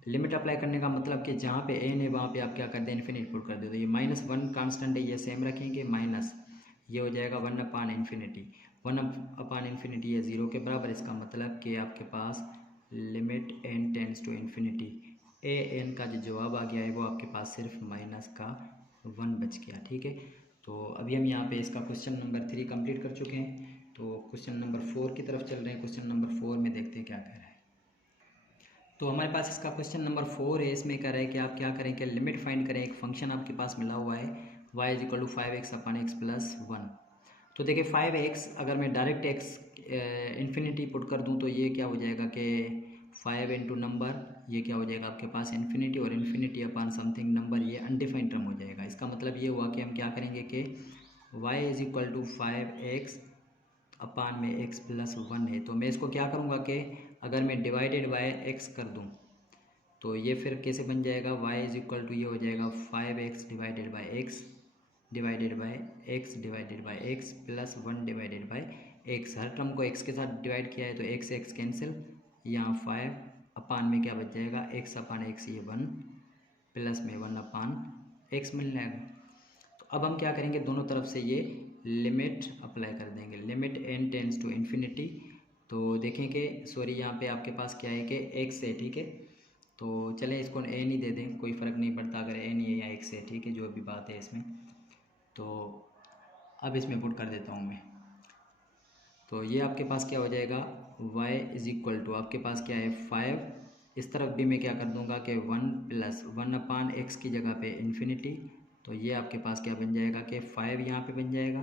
लिमिट अप्लाई करने का मतलब कि जहाँ पे n है वहाँ पे आप क्या कर दें इन्फिनिटी पुट कर दे, तो ये -1 कांस्टेंट है, ये सेम रखेंगे, माइनस ये हो जाएगा 1/∞, 1 अपान इन्फिनिटी है 0 के बराबर। इसका मतलब कि आपके पास limit n tends to infinity A n का जो जवाब आ गया है वो आपके पास सिर्फ -1 बच गया। ठीक है, तो अभी हम यहाँ पे इसका क्वेश्चन नंबर 3 कंप्लीट कर चुके हैं। तो क्वेश्चन नंबर 4 की तरफ चल रहे हैं। क्वेश्चन नंबर 4 में देखते हैं क्या कह रहा है। तो हमारे पास इसका क्वेश्चन नंबर 4 है। इसमें कह रहा है कि आप क्या करें कि लिमिट फाइंड करें। एक फंक्शन आपके पास मिला हुआ है y = 5x अपान x + 1। तो देखिए 5x अगर मैं डायरेक्ट x इन्फिनिटी पुट कर दूं तो ये क्या हो जाएगा कि 5 इंटू नंबर, ये क्या हो जाएगा आपके पास इन्फिनिटी, और इन्फिनिटी अपान समथिंग नंबर, ये अनडिफाइंड टर्म हो जाएगा। इसका मतलब ये हुआ कि हम क्या करेंगे कि y = 5x अपान में x + 1 है। तो मैं इसको क्या करूँगा कि अगर मैं डिवाइडेड बाय x कर दूँ तो ये फिर कैसे बन जाएगा, y = ये हो जाएगा 5x divided by x divided by x divided by x plus 1 divided bye x। Her term को x के साथ डिवाइड किया है तो x कैंसिल, यहाँ 5 अपान में क्या बच जाएगा x अपान x, ये 1 प्लस में 1 अपान x मिल जाएगा। तो अब हम क्या करेंगे, दोनों तरफ से ये लिमिट अप्लाई कर देंगे। Limit n tends to infinity. तो देखें कि सॉरी यहाँ पे आपके पास क्या है कि x है। ठीक है, तो चलें इसको n ही दे दें, कोई फ़र्क नहीं पड़ता अगर n है या x है। ठीक है, जो भी बात है इसमें। तो अब इसमें पुट कर देता हूँ मैं। तो ये आपके पास क्या हो जाएगा y = आपके पास क्या है 5। इस तरफ भी मैं क्या कर दूंगा कि 1 प्लस 1 अपान x की जगह पे इन्फिनिटी। तो ये आपके पास क्या बन जाएगा कि 5 यहाँ पे बन जाएगा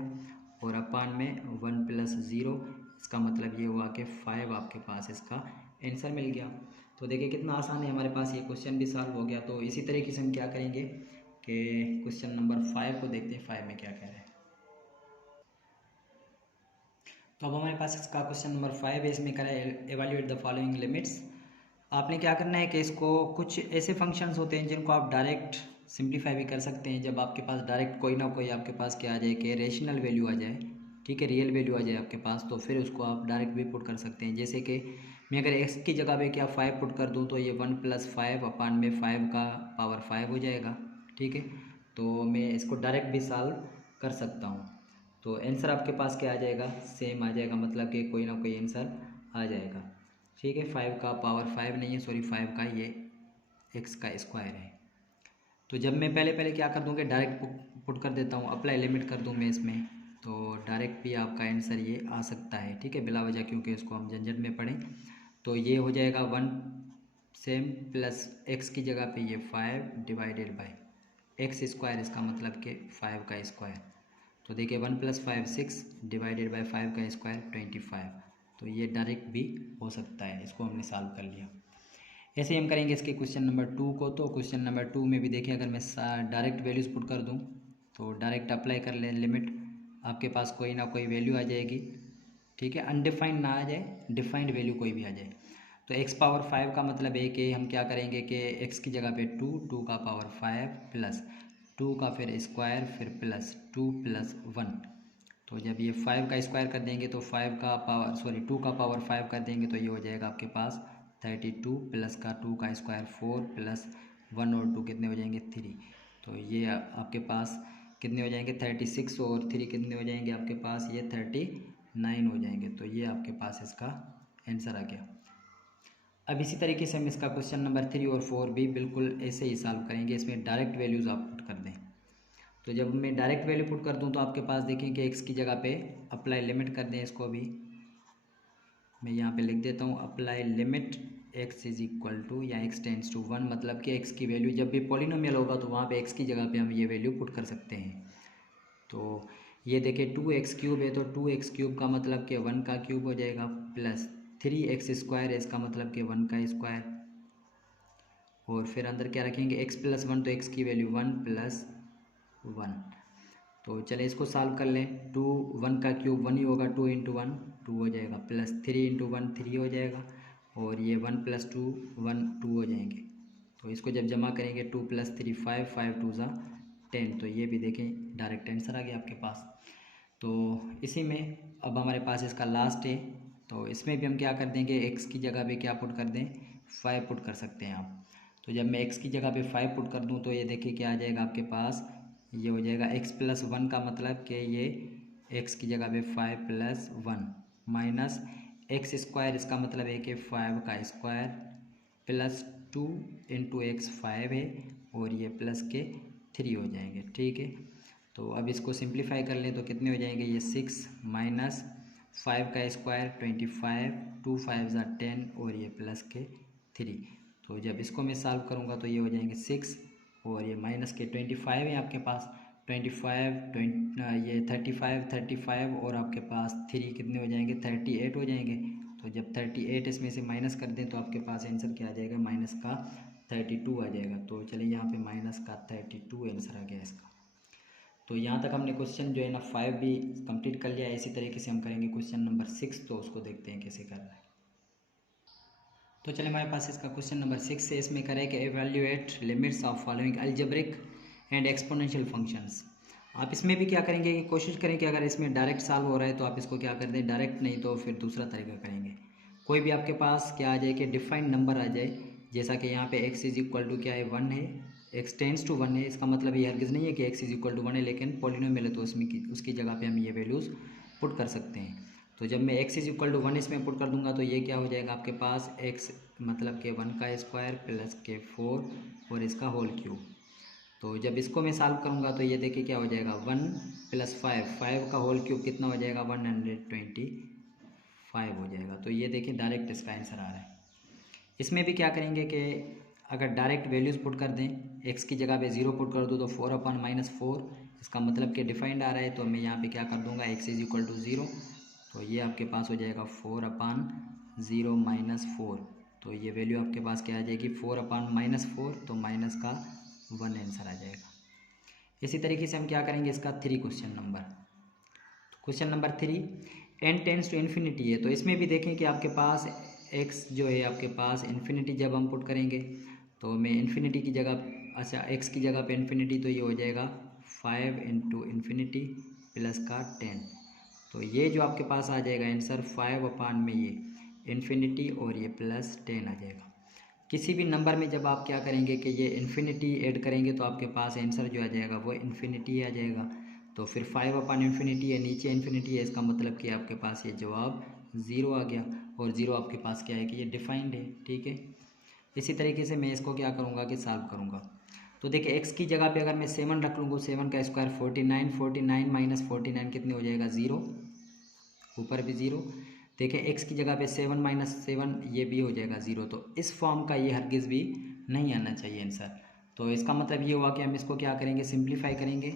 और अपान में 1 + 0। इसका मतलब ये हुआ कि 5 आपके पास इसका आंसर मिल गया। तो देखिए कितना आसान है, हमारे पास ये क्वेश्चन भी सॉल्व हो गया। तो इसी तरीके से हम क्या करेंगे कि क्वेश्चन नंबर 5 को देखते हैं 5 में क्या कह रहे हैं। तो अब हमारे पास इसका क्वेश्चन नंबर 5 है। इसमें करें एवेल्यूएट द फॉलोइंग लिमिट्स। आपने क्या करना है कि इसको, कुछ ऐसे फंक्शंस होते हैं जिनको आप डायरेक्ट सिंप्लीफाई भी कर सकते हैं। जब आपके पास डायरेक्ट कोई ना कोई आपके पास क्या आ जाए कि रेशनल वैल्यू आ जाए, ठीक है, रियल वैल्यू आ जाए आपके पास, तो फिर उसको आप डायरेक्ट भी पुट कर सकते हैं। जैसे कि मैं अगर x की जगह पे क्या 5 पुट कर दूँ तो ये 1 + 5 अपान में 5 का पावर 5 हो जाएगा। ठीक है, तो मैं इसको डायरेक्ट भी सॉल्व कर सकता हूँ। तो आंसर आपके पास क्या आ जाएगा, सेम आ जाएगा, मतलब कि कोई ना कोई आंसर आ जाएगा। ठीक है, 5 का पावर 5 नहीं है, सॉरी 5 का ये x का स्क्वायर है। तो जब मैं पहले क्या कर दूँ कि डायरेक्ट पुट कर देता हूँ, अप्लाई लिमिट कर दूँ मैं इसमें, तो डायरेक्ट भी आपका आंसर ये आ सकता है। ठीक है, बिला वजह क्योंकि इसको हम झंझट में पढ़ें। तो ये हो जाएगा 1 सेम प्लस x की जगह पे ये 5 डिवाइडेड बाय x स्क्वायर, इसका मतलब कि 5 का स्क्वायर। तो देखिए 1 + 5 6 डिवाइडेड बाय 5 का स्क्वायर 25। तो ये डायरेक्ट भी हो सकता है, इसको हमने सॉल्व कर लिया। ऐसे ही हम करेंगे इसके क्वेश्चन नंबर 2 को। तो क्वेश्चन नंबर 2 में भी देखिए अगर मैं डायरेक्ट वैल्यूज़ पुट कर दूं तो डायरेक्ट अप्लाई कर लें लिमिट, आपके पास कोई ना कोई वैल्यू आ जाएगी। ठीक है, अनडिफाइंड ना आ जाए, डिफाइंड वैल्यू कोई भी आ जाए। तो x पावर 5 का मतलब है कि हम क्या करेंगे कि x की जगह पे 2 का पावर 5 प्लस 2 का फिर स्क्वायर फिर प्लस 2 + 1। तो जब ये 5 का स्क्वायर कर देंगे तो 5 का पावर, सॉरी 2 का पावर 5 कर देंगे तो ये हो जाएगा आपके पास 32 प्लस का 2 का स्क्वायर 4 प्लस 1 और 2 कितने हो जाएंगे 3। तो ये आपके पास कितने हो जाएंगे 36 और 3 कितने हो जाएंगे आपके पास ये 39 हो जाएंगे। तो ये आपके पास इसका आंसर आ गया। अब इसी तरीके से हम इसका क्वेश्चन नंबर 3 और 4 भी बिल्कुल ऐसे ही सॉल्व करेंगे। इसमें डायरेक्ट वैल्यूज़ आप पुट कर दें। तो जब मैं डायरेक्ट वैल्यू पुट कर दूं तो आपके पास देखें कि x की जगह पे अप्लाई लिमिट कर दें। इसको भी मैं यहाँ पे लिख देता हूँ, अप्लाई लिमिट x = या x टेंड्स टू 1, मतलब कि x की वैल्यू जब भी पॉलिनोमियल होगा तो वहाँ पे x की जगह पे हम ये वैल्यू पुट कर सकते हैं। तो ये देखिए 2x³ है तो 2x³ का मतलब कि 1 का क्यूब हो जाएगा प्लस 3x² है, इसका मतलब कि 1 का स्क्वायर, और फिर अंदर क्या रखेंगे x + 1, तो x की वैल्यू 1 + 1। तो चले इसको सॉल्व कर लें। 2 1 का क्यूब 1 ही होगा, 2 × 1 2 हो जाएगा, प्लस 3 × 1 3 हो जाएगा, और ये 1 + 2 1 2 हो जाएंगे। तो इसको जब जमा करेंगे 2 + 3 5 5 2 = 10। तो ये भी देखें डायरेक्ट आंसर आ गया आपके पास। तो इसी में अब हमारे पास इसका लास्ट है। तो इसमें भी हम क्या कर देंगे, x की जगह पे क्या पुट कर दें 5 पुट कर सकते हैं आप। तो जब मैं x की जगह पे 5 पुट कर दूं तो ये देखिए क्या आ जाएगा आपके पास, ये हो जाएगा x + 1 का मतलब कि ये एक्स की जगह पे 5 + 1 माइनस एक्स स्क्वायर, इसका मतलब है कि 5 का स्क्वायर प्लस 2 इंटू एक्स 5 है और ये प्लस के 3 हो जाएंगे। ठीक है, तो अब इसको सिंप्लीफाई कर लें तो कितने हो जाएंगे, ये 6 माइनस 5 का स्क्वायर 25, 2 5 ज़ा 10 और ये प्लस के 3। तो जब इसको मैं सॉल्व करूँगा तो ये हो जाएंगे 6 और ये माइनस के 25 है आपके पास, 25 ये 35 और आपके पास 3 कितने हो जाएंगे, 38 हो जाएंगे। तो जब 38 इसमें से माइनस कर दें तो आपके पास आंसर क्या आ जाएगा, माइनस का 32 आ जाएगा। तो चलिए यहाँ पे माइनस का 32 आंसर आ गया इसका। तो यहाँ तक हमने क्वेश्चन जो है ना 5 भी कंप्लीट कर लिया है। इसी तरीके से हम करेंगे क्वेश्चन नंबर 6, तो उसको देखते हैं कैसे कर रहा है। तो चलिए हमारे पास इसका क्वेश्चन नंबर 6 है। इसमें करें कि evaluate limits of following algebraic and exponential functions. आप इसमें भी क्या करेंगे कि कोशिश करें कि अगर इसमें डायरेक्ट सॉल्व हो रहा है तो आप इसको क्या कर दें डायरेक्ट, नहीं तो फिर दूसरा तरीका करेंगे। कोई भी आपके पास क्या आ जाए कि डिफाइंड नंबर आ जाए, जैसा कि यहाँ पे x इज इक्वल टू क्या है 1 है, x टेंड्स टू 1 है। इसका मतलब ये हरगिज़ नहीं है कि x इज इक्वल टू 1 है, लेकिन पॉलिनोमियल है तो उसमें उसकी जगह पे हम ये वैल्यूज़ पुट कर सकते हैं। तो जब मैं x इज इक्वल टू 1 इसमें पुट कर दूंगा तो ये क्या हो जाएगा आपके पास, x मतलब के 1 का स्क्वायर प्लस के 4 और इसका होल क्यूब। तो जब इसको मैं सॉल्व करूँगा तो ये देखिए क्या हो जाएगा, 1 + 5 का होल क्यूब कितना हो जाएगा, 125 हो जाएगा। तो ये देखिए डायरेक्ट इसका आंसर आ रहा है। इसमें भी क्या करेंगे कि अगर डायरेक्ट वैल्यूज़ पुट कर दें, x की जगह पे 0 पुट कर दूँ तो 4/-4, इसका मतलब कि डिफाइंड आ रहा है। तो मैं यहाँ पे क्या कर दूँगा, x इज इक्वल टू 0, तो ये आपके पास हो जाएगा 4/0 - 4। तो ये वैल्यू आपके पास क्या आ जाएगी, 4/-4, तो माइनस का 1 आंसर आ जाएगा। इसी तरीके से हम क्या करेंगे इसका question number 3 n tends to infinity है। तो इसमें भी देखें कि आपके पास x जो है आपके पास इन्फिनिटी जब हम पुट करेंगे तो मैं इन्फिनिटी की जगह, अच्छा x की जगह पे इन्फिनिटी, तो ये हो जाएगा 5 × इन्फिनिटी प्लस का 10। तो ये जो आपके पास आ जाएगा आंसर 5 में ये इन्फिनिटी और ये प्लस 10 आ जाएगा। किसी भी नंबर में जब आप क्या करेंगे कि ये इन्फिनिटी ऐड करेंगे तो आपके पास आंसर जो आ जाएगा वो इन्फिनिटी आ जाएगा। तो फिर 5/इन्फिनिटी है, नीचे इन्फिनिटी है, इसका मतलब कि आपके पास ये जवाब 0 आ गया। और 0 आपके पास क्या है कि ये डिफाइंड है। ठीक है, इसी तरीके से मैं इसको क्या करूँगा कि सॉल्व करूँगा। तो देखिए x की जगह पे अगर मैं 7 रख लूँगा, 7 का स्क्वायर 49, 49 माइनस 49 कितने हो जाएगा 0, ऊपर भी 0। देखिए x की जगह पे 7 - 7 ये भी हो जाएगा 0। तो इस फॉर्म का ये हरगिज़ भी नहीं आना चाहिए आंसर। तो इसका मतलब ये हुआ कि हम इसको क्या करेंगे, सिंप्लीफाई करेंगे।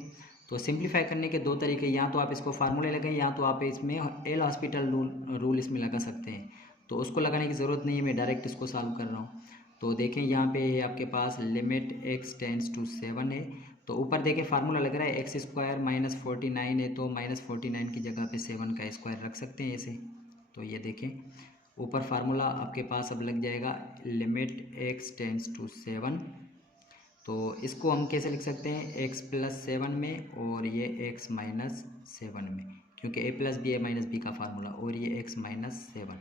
तो सिंप्लीफाई करने के दो तरीके, या तो आप इसको फार्मूले लगाएं या तो आप इसमें एल हॉस्पिटल रूल इसमें लगा सकते हैं। तो उसको लगाने की ज़रूरत नहीं है, मैं डायरेक्ट इसको सॉल्व कर रहा हूँ। तो देखें यहाँ पे आपके पास लिमिट x टेंड्स टू 7 है। तो ऊपर देखें फार्मूला लग रहा है x स्क्वायर माइनस 49 है, तो माइनस 49 की जगह पे 7 का स्क्वायर रख सकते हैं ऐसे। तो ये देखें ऊपर फार्मूला आपके पास अब लग जाएगा, लिमिट x टेंड्स टू 7। तो इसको हम कैसे लिख सकते हैं, x + 7 में और ये x - 7 में, क्योंकि a + b a - b का फार्मूला, और ये x - 7।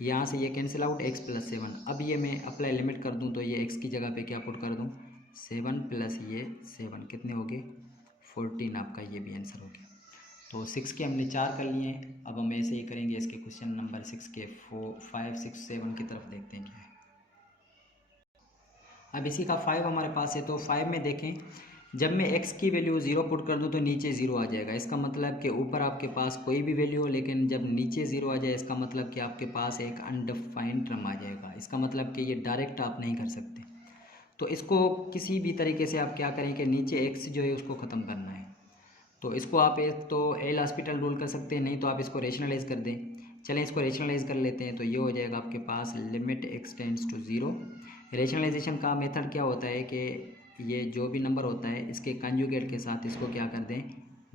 यहाँ से ये कैंसिल आउट, x + 7। अब ये मैं अप्लाई लिमिट कर दूँ तो ये x की जगह पे क्या पुट कर दूँ, 7 प्लस ये 7 कितने हो गए 14, आपका ये भी आंसर हो गया। तो 6 के हमने 4 कर लिए हैं। अब हम ऐसे ही करेंगे इसके क्वेश्चन नंबर 6 के 4, 5, 6, 7 की तरफ देखते हैं क्या है। अब इसी का 5 हमारे पास है। तो 5 में देखें जब मैं x की वैल्यू 0 पुट कर दूं तो नीचे 0 आ जाएगा। इसका मतलब कि ऊपर आपके पास कोई भी वैल्यू हो, लेकिन जब नीचे 0 आ जाए इसका मतलब कि आपके पास एक अनडिफाइंड टर्म आ जाएगा। इसका मतलब कि ये डायरेक्ट आप नहीं कर सकते। तो इसको किसी भी तरीके से आप क्या करें कि नीचे x जो है उसको ख़त्म करना है। तो इसको आप एक तो एल हॉस्पिटल रूल कर सकते हैं, नहीं तो आप इसको रेशनलाइज कर दें। चलें इसको रेशनलाइज कर लेते हैं। तो ये हो जाएगा आपके पास limit x tends to 0। Rationalisation का मेथड क्या होता है कि ये जो भी नंबर होता है इसके कंजुगेट के साथ इसको क्या कर दें,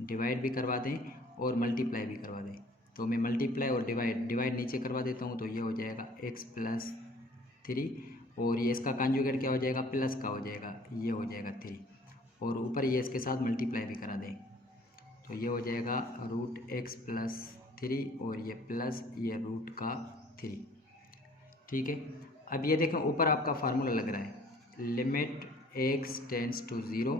डिवाइड भी करवा दें और मल्टीप्लाई भी करवा दें। तो मैं मल्टीप्लाई और डिवाइड नीचे करवा देता हूँ। तो ये हो जाएगा x + 3 और ये इसका कंजुगेट क्या हो जाएगा, प्लस का हो जाएगा, ये हो जाएगा 3, और ऊपर ये इसके साथ मल्टीप्लाई भी करा दें। तो ये हो जाएगा √x + 3 और ये प्लस ये √3। ठीक है, अब ये देखें ऊपर आपका फार्मूला लग रहा है, लिमिट x टेंड्स टू 0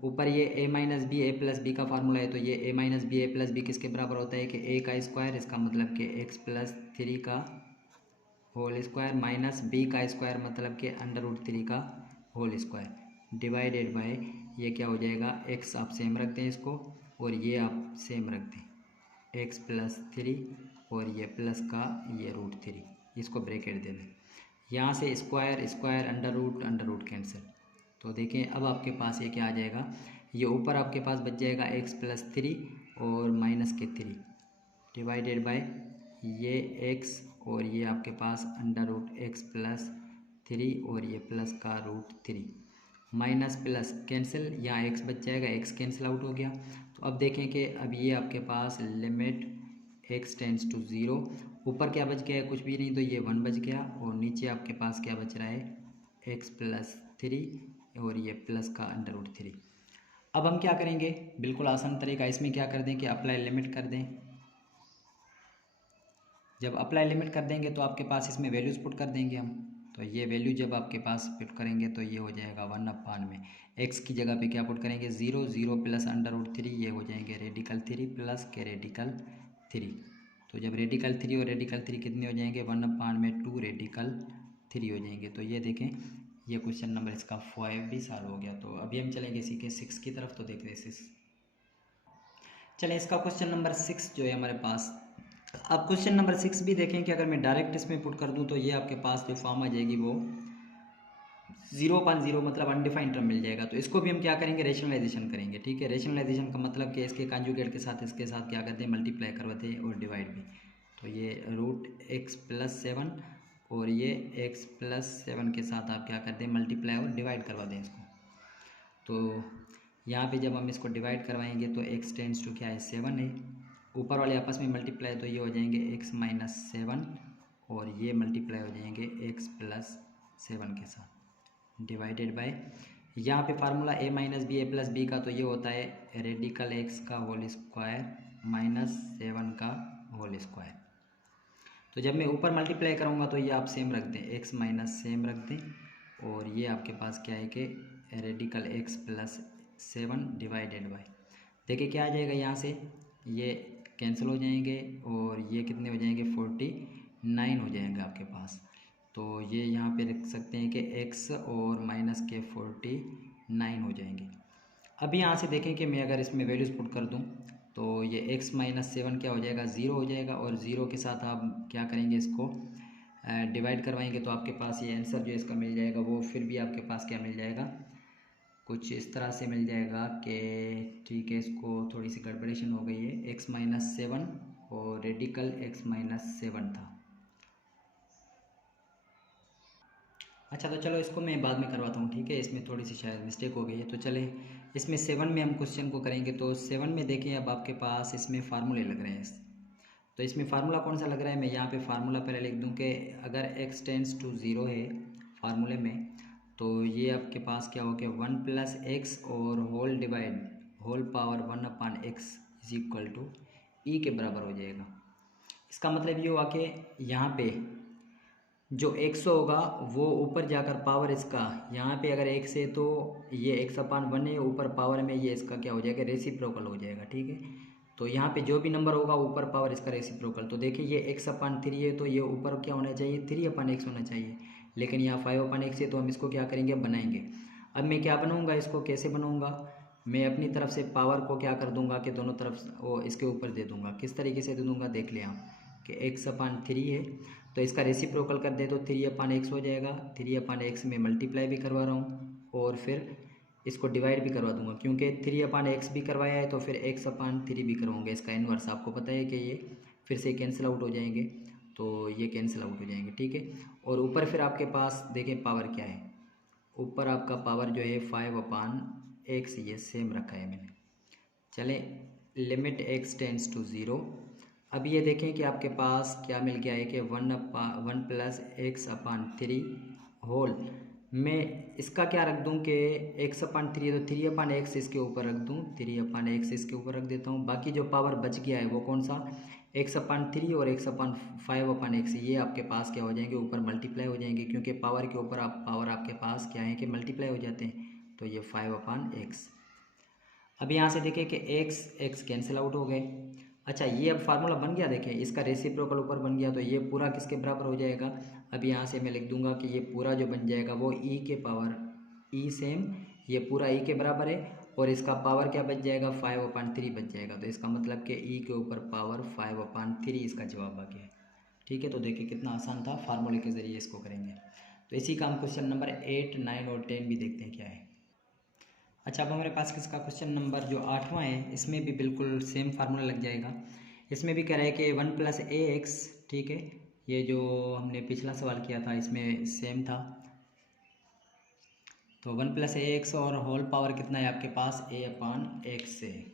ऊपर ये a minus B A plus B का फार्मूला है, तो ये a minus B A plus B किसके बराबर होता है कि a का स्क्वायर, इसका मतलब कि x प्लस 3 का होल स्क्वायर माइनस b का स्क्वायर मतलब कि √3 का होल स्क्वायर डिवाइडेड बाय ये क्या हो जाएगा, x आप सेम रख दें इसको और ये आप सेम रख दें x प्लस 3 और ये प्लस का ये √3, इसको ब्रैकेट दे दें। यहाँ से square square under root cancel, तो देखें अब आपके पास ये क्या आ जाएगा, ये ऊपर आपके पास बच जाएगा x प्लस 3 और माइनस के 3 डिवाइडेड बाय ये x और ये आपके पास √x प्लस 3 और ये प्लस का √3 माइनस प्लस कैंसिल, यहाँ x बच जाएगा, x कैंसिल आउट हो गया। तो अब देखें कि अब ये आपके पास लिमिट x टेंड्स टू 0, ऊपर क्या बच गया है, कुछ भी नहीं, तो ये 1 बच गया और नीचे आपके पास क्या बच रहा है, x प्लस 3 और ये प्लस का √3। अब हम क्या करेंगे, बिल्कुल आसान तरीका, इसमें क्या कर दें कि अप्लाई लिमिट कर दें। जब अप्लाई लिमिट कर देंगे तो आपके पास इसमें वैल्यूज़ पुट कर देंगे हम, तो ये वैल्यू जब आपके पास पुट करेंगे तो ये हो जाएगा 1/, में x की जगह पे क्या पुट करेंगे 0 0 प्लस √3, ये हो जाएंगे रेडिकल 3 प्लस के रेडिकल 3। तो जब रेडिकल 3 और रेडिकल 3 कितने हो जाएंगे 1/, में 2 रेडिकल 3 हो जाएंगे। तो ये देखें ये क्वेश्चन नंबर इसका 5 भी सॉल्व हो गया। तो अभी हम चलेंगे इसी के 6 की तरफ, तो देख रहे 6। चलें इसका क्वेश्चन नंबर 6 जो है हमारे पास, अब क्वेश्चन नंबर 6 भी देखें कि अगर मैं डायरेक्ट इसमें पुट कर दूं तो ये आपके पास जो फॉर्म आ जाएगी वो 0/0 मतलब अनडिफाइंड टर्म मिल जाएगा। तो इसको भी हम क्या करेंगे, रेशनलाइजेशन करेंगे। ठीक है, रेशनलाइजेशन का मतलब कि इसके कॉन्जुगेट के साथ इसके साथ क्या करते हैं, मल्टीप्लाई करवाते हैं और डिवाइड भी। तो ये √x प्लस 7 और ये x प्लस 7 के साथ आप क्या करते हैं, मल्टीप्लाई और डिवाइड करवा दें इसको। तो यहाँ पे जब हम इसको डिवाइड करवाएंगे तो x टेंड्स टू क्या है 7 है, ऊपर वाले आपस में मल्टीप्लाई, तो ये हो जाएंगे x माइनस 7 और ये मल्टीप्लाई हो जाएंगे x प्लस 7 के साथ डिवाइडेड बाय यहाँ पे formula a minus B A plus B का, तो ये होता है रेडिकल x का होल स्क्वायर माइनस 7 का होल स्क्वायर। तो जब मैं ऊपर मल्टीप्लाई करूँगा तो ये आप सेम रख दें, x माइनस सेम रख दें और ये आपके पास क्या है कि radical x plus 7 divided by, देखिए क्या आ जाएगा, यहाँ से ये कैंसिल हो जाएंगे और ये कितने हो जाएंगे 49 हो जाएंगे आपके पास। तो ये यहाँ पे रख सकते हैं कि x और माइनस के 49 हो जाएंगे। अभी यहाँ से देखें कि मैं अगर इसमें वैल्यूज़ पुट कर दूँ तो ये x माइनस 7 क्या हो जाएगा 0 हो जाएगा और 0 के साथ आप क्या करेंगे, इसको डिवाइड करवाएंगे तो आपके पास ये आंसर जो इसका मिल जाएगा वो फिर भी आपके पास क्या मिल जाएगा, कुछ इस तरह से मिल जाएगा कि ठीक है, इसको थोड़ी सी गड़बड़ेशन हो गई है, x माइनस 7 और रेडिकल x माइनस 7 था। अच्छा तो चलो इसको मैं बाद में करवाता हूँ, ठीक है, इसमें थोड़ी सी शायद मिस्टेक हो गई है। तो चले इसमें 7 में हम क्वेश्चन को करेंगे। तो 7 में देखें अब आपके पास इसमें फार्मूले लग रहे हैं, तो इसमें फार्मूला कौन सा लग रहा है, मैं यहाँ पे फार्मूला पहले लिख दूँ कि अगर x टेंड्स टू 0 है फार्मूले में, तो ये आपके पास क्या हो गया 1 प्लस एक्स और whole power 1/x is equal to e के बराबर हो जाएगा। इसका मतलब ये हुआ कि यहाँ पे जो 100 होगा वो ऊपर जाकर पावर इसका, यहाँ पे अगर x है तो ये x/1 है, ऊपर पावर में ये इसका क्या हो जाएगा रेसिप्रोकल हो जाएगा। ठीक है, तो यहाँ पे जो भी नंबर होगा ऊपर पावर इसका रेसिप्रोकल। तो देखिए ये x/3 है तो ये ऊपर क्या होना चाहिए 3/x होना चाहिए, लेकिन यहाँ 5/x है तो हम इसको क्या करेंगे बनाएंगे। अब मैं क्या बनाऊँगा, इसको कैसे बनाऊँगा, मैं अपनी तरफ से पावर को क्या कर दूँगा कि दोनों तरफ वो इसके ऊपर दे दूँगा। किस तरीके से दे दूँगा देख लें आप कि x/3 है तो इसका रेसिप्रोकल कर दे तो 3/x हो जाएगा। 3/x में मल्टीप्लाई भी करवा रहा हूँ और फिर इसको डिवाइड भी करवा दूंगा, क्योंकि 3/x भी करवाया है तो फिर x/3 भी करवाऊंगा। इसका इन्वर्स आपको पता है कि ये फिर से कैंसिल आउट हो जाएंगे, तो ये कैंसिल आउट हो जाएंगे। ठीक है, और ऊपर फिर आपके पास देखें पावर क्या है, ऊपर आपका पावर जो है 5/x ये सेम रखा है मैंने। चलें लिमिट x टेंड्स टू 0। अब ये देखें कि आपके पास क्या मिल गया है कि 1 प्लस x/3 होल, मैं इसका क्या रख दूं कि x/3 तो 3/x इसके ऊपर रख दूं, 3/x इसके ऊपर रख देता हूं। बाकी जो पावर बच गया है वो कौन सा, x/3 और x/5/x, ये आपके पास क्या हो जाएंगे ऊपर मल्टीप्लाई हो जाएंगे, क्योंकि पावर के ऊपर पावर आपके पास क्या है कि मल्टीप्लाई हो जाते हैं। तो ये 5/x अब यहाँ से देखें कि एक्स कैंसिल आउट हो गए। अच्छा, ये अब फार्मूला बन गया, देखें इसका रेसिप्रोकल ऊपर बन गया, तो ये पूरा किसके बराबर हो जाएगा। अब यहाँ से मैं लिख दूंगा कि ये पूरा जो बन जाएगा वो ई के पावर ई सेम, ये पूरा ई के बराबर है, और इसका पावर क्या बच जाएगा 5/3 बच जाएगा। तो इसका मतलब कि ई के ऊपर पावर 5/3 इसका जवाब आ गया है। ठीक है, तो देखिए कितना आसान था, फार्मूले के ज़रिए इसको करेंगे। तो इसी का हम क्वेश्चन नंबर 8, 9 और 10 भी देखते हैं क्या है। अच्छा, अब हमारे पास किसका क्वेश्चन नंबर जो 8वां है, इसमें भी बिल्कुल सेम फार्मूला लग जाएगा। इसमें भी कह रहा है कि 1 + ax, ठीक है, ये जो हमने पिछला सवाल किया था इसमें सेम था। तो 1 + ax और होल पावर कितना है आपके पास a/x से।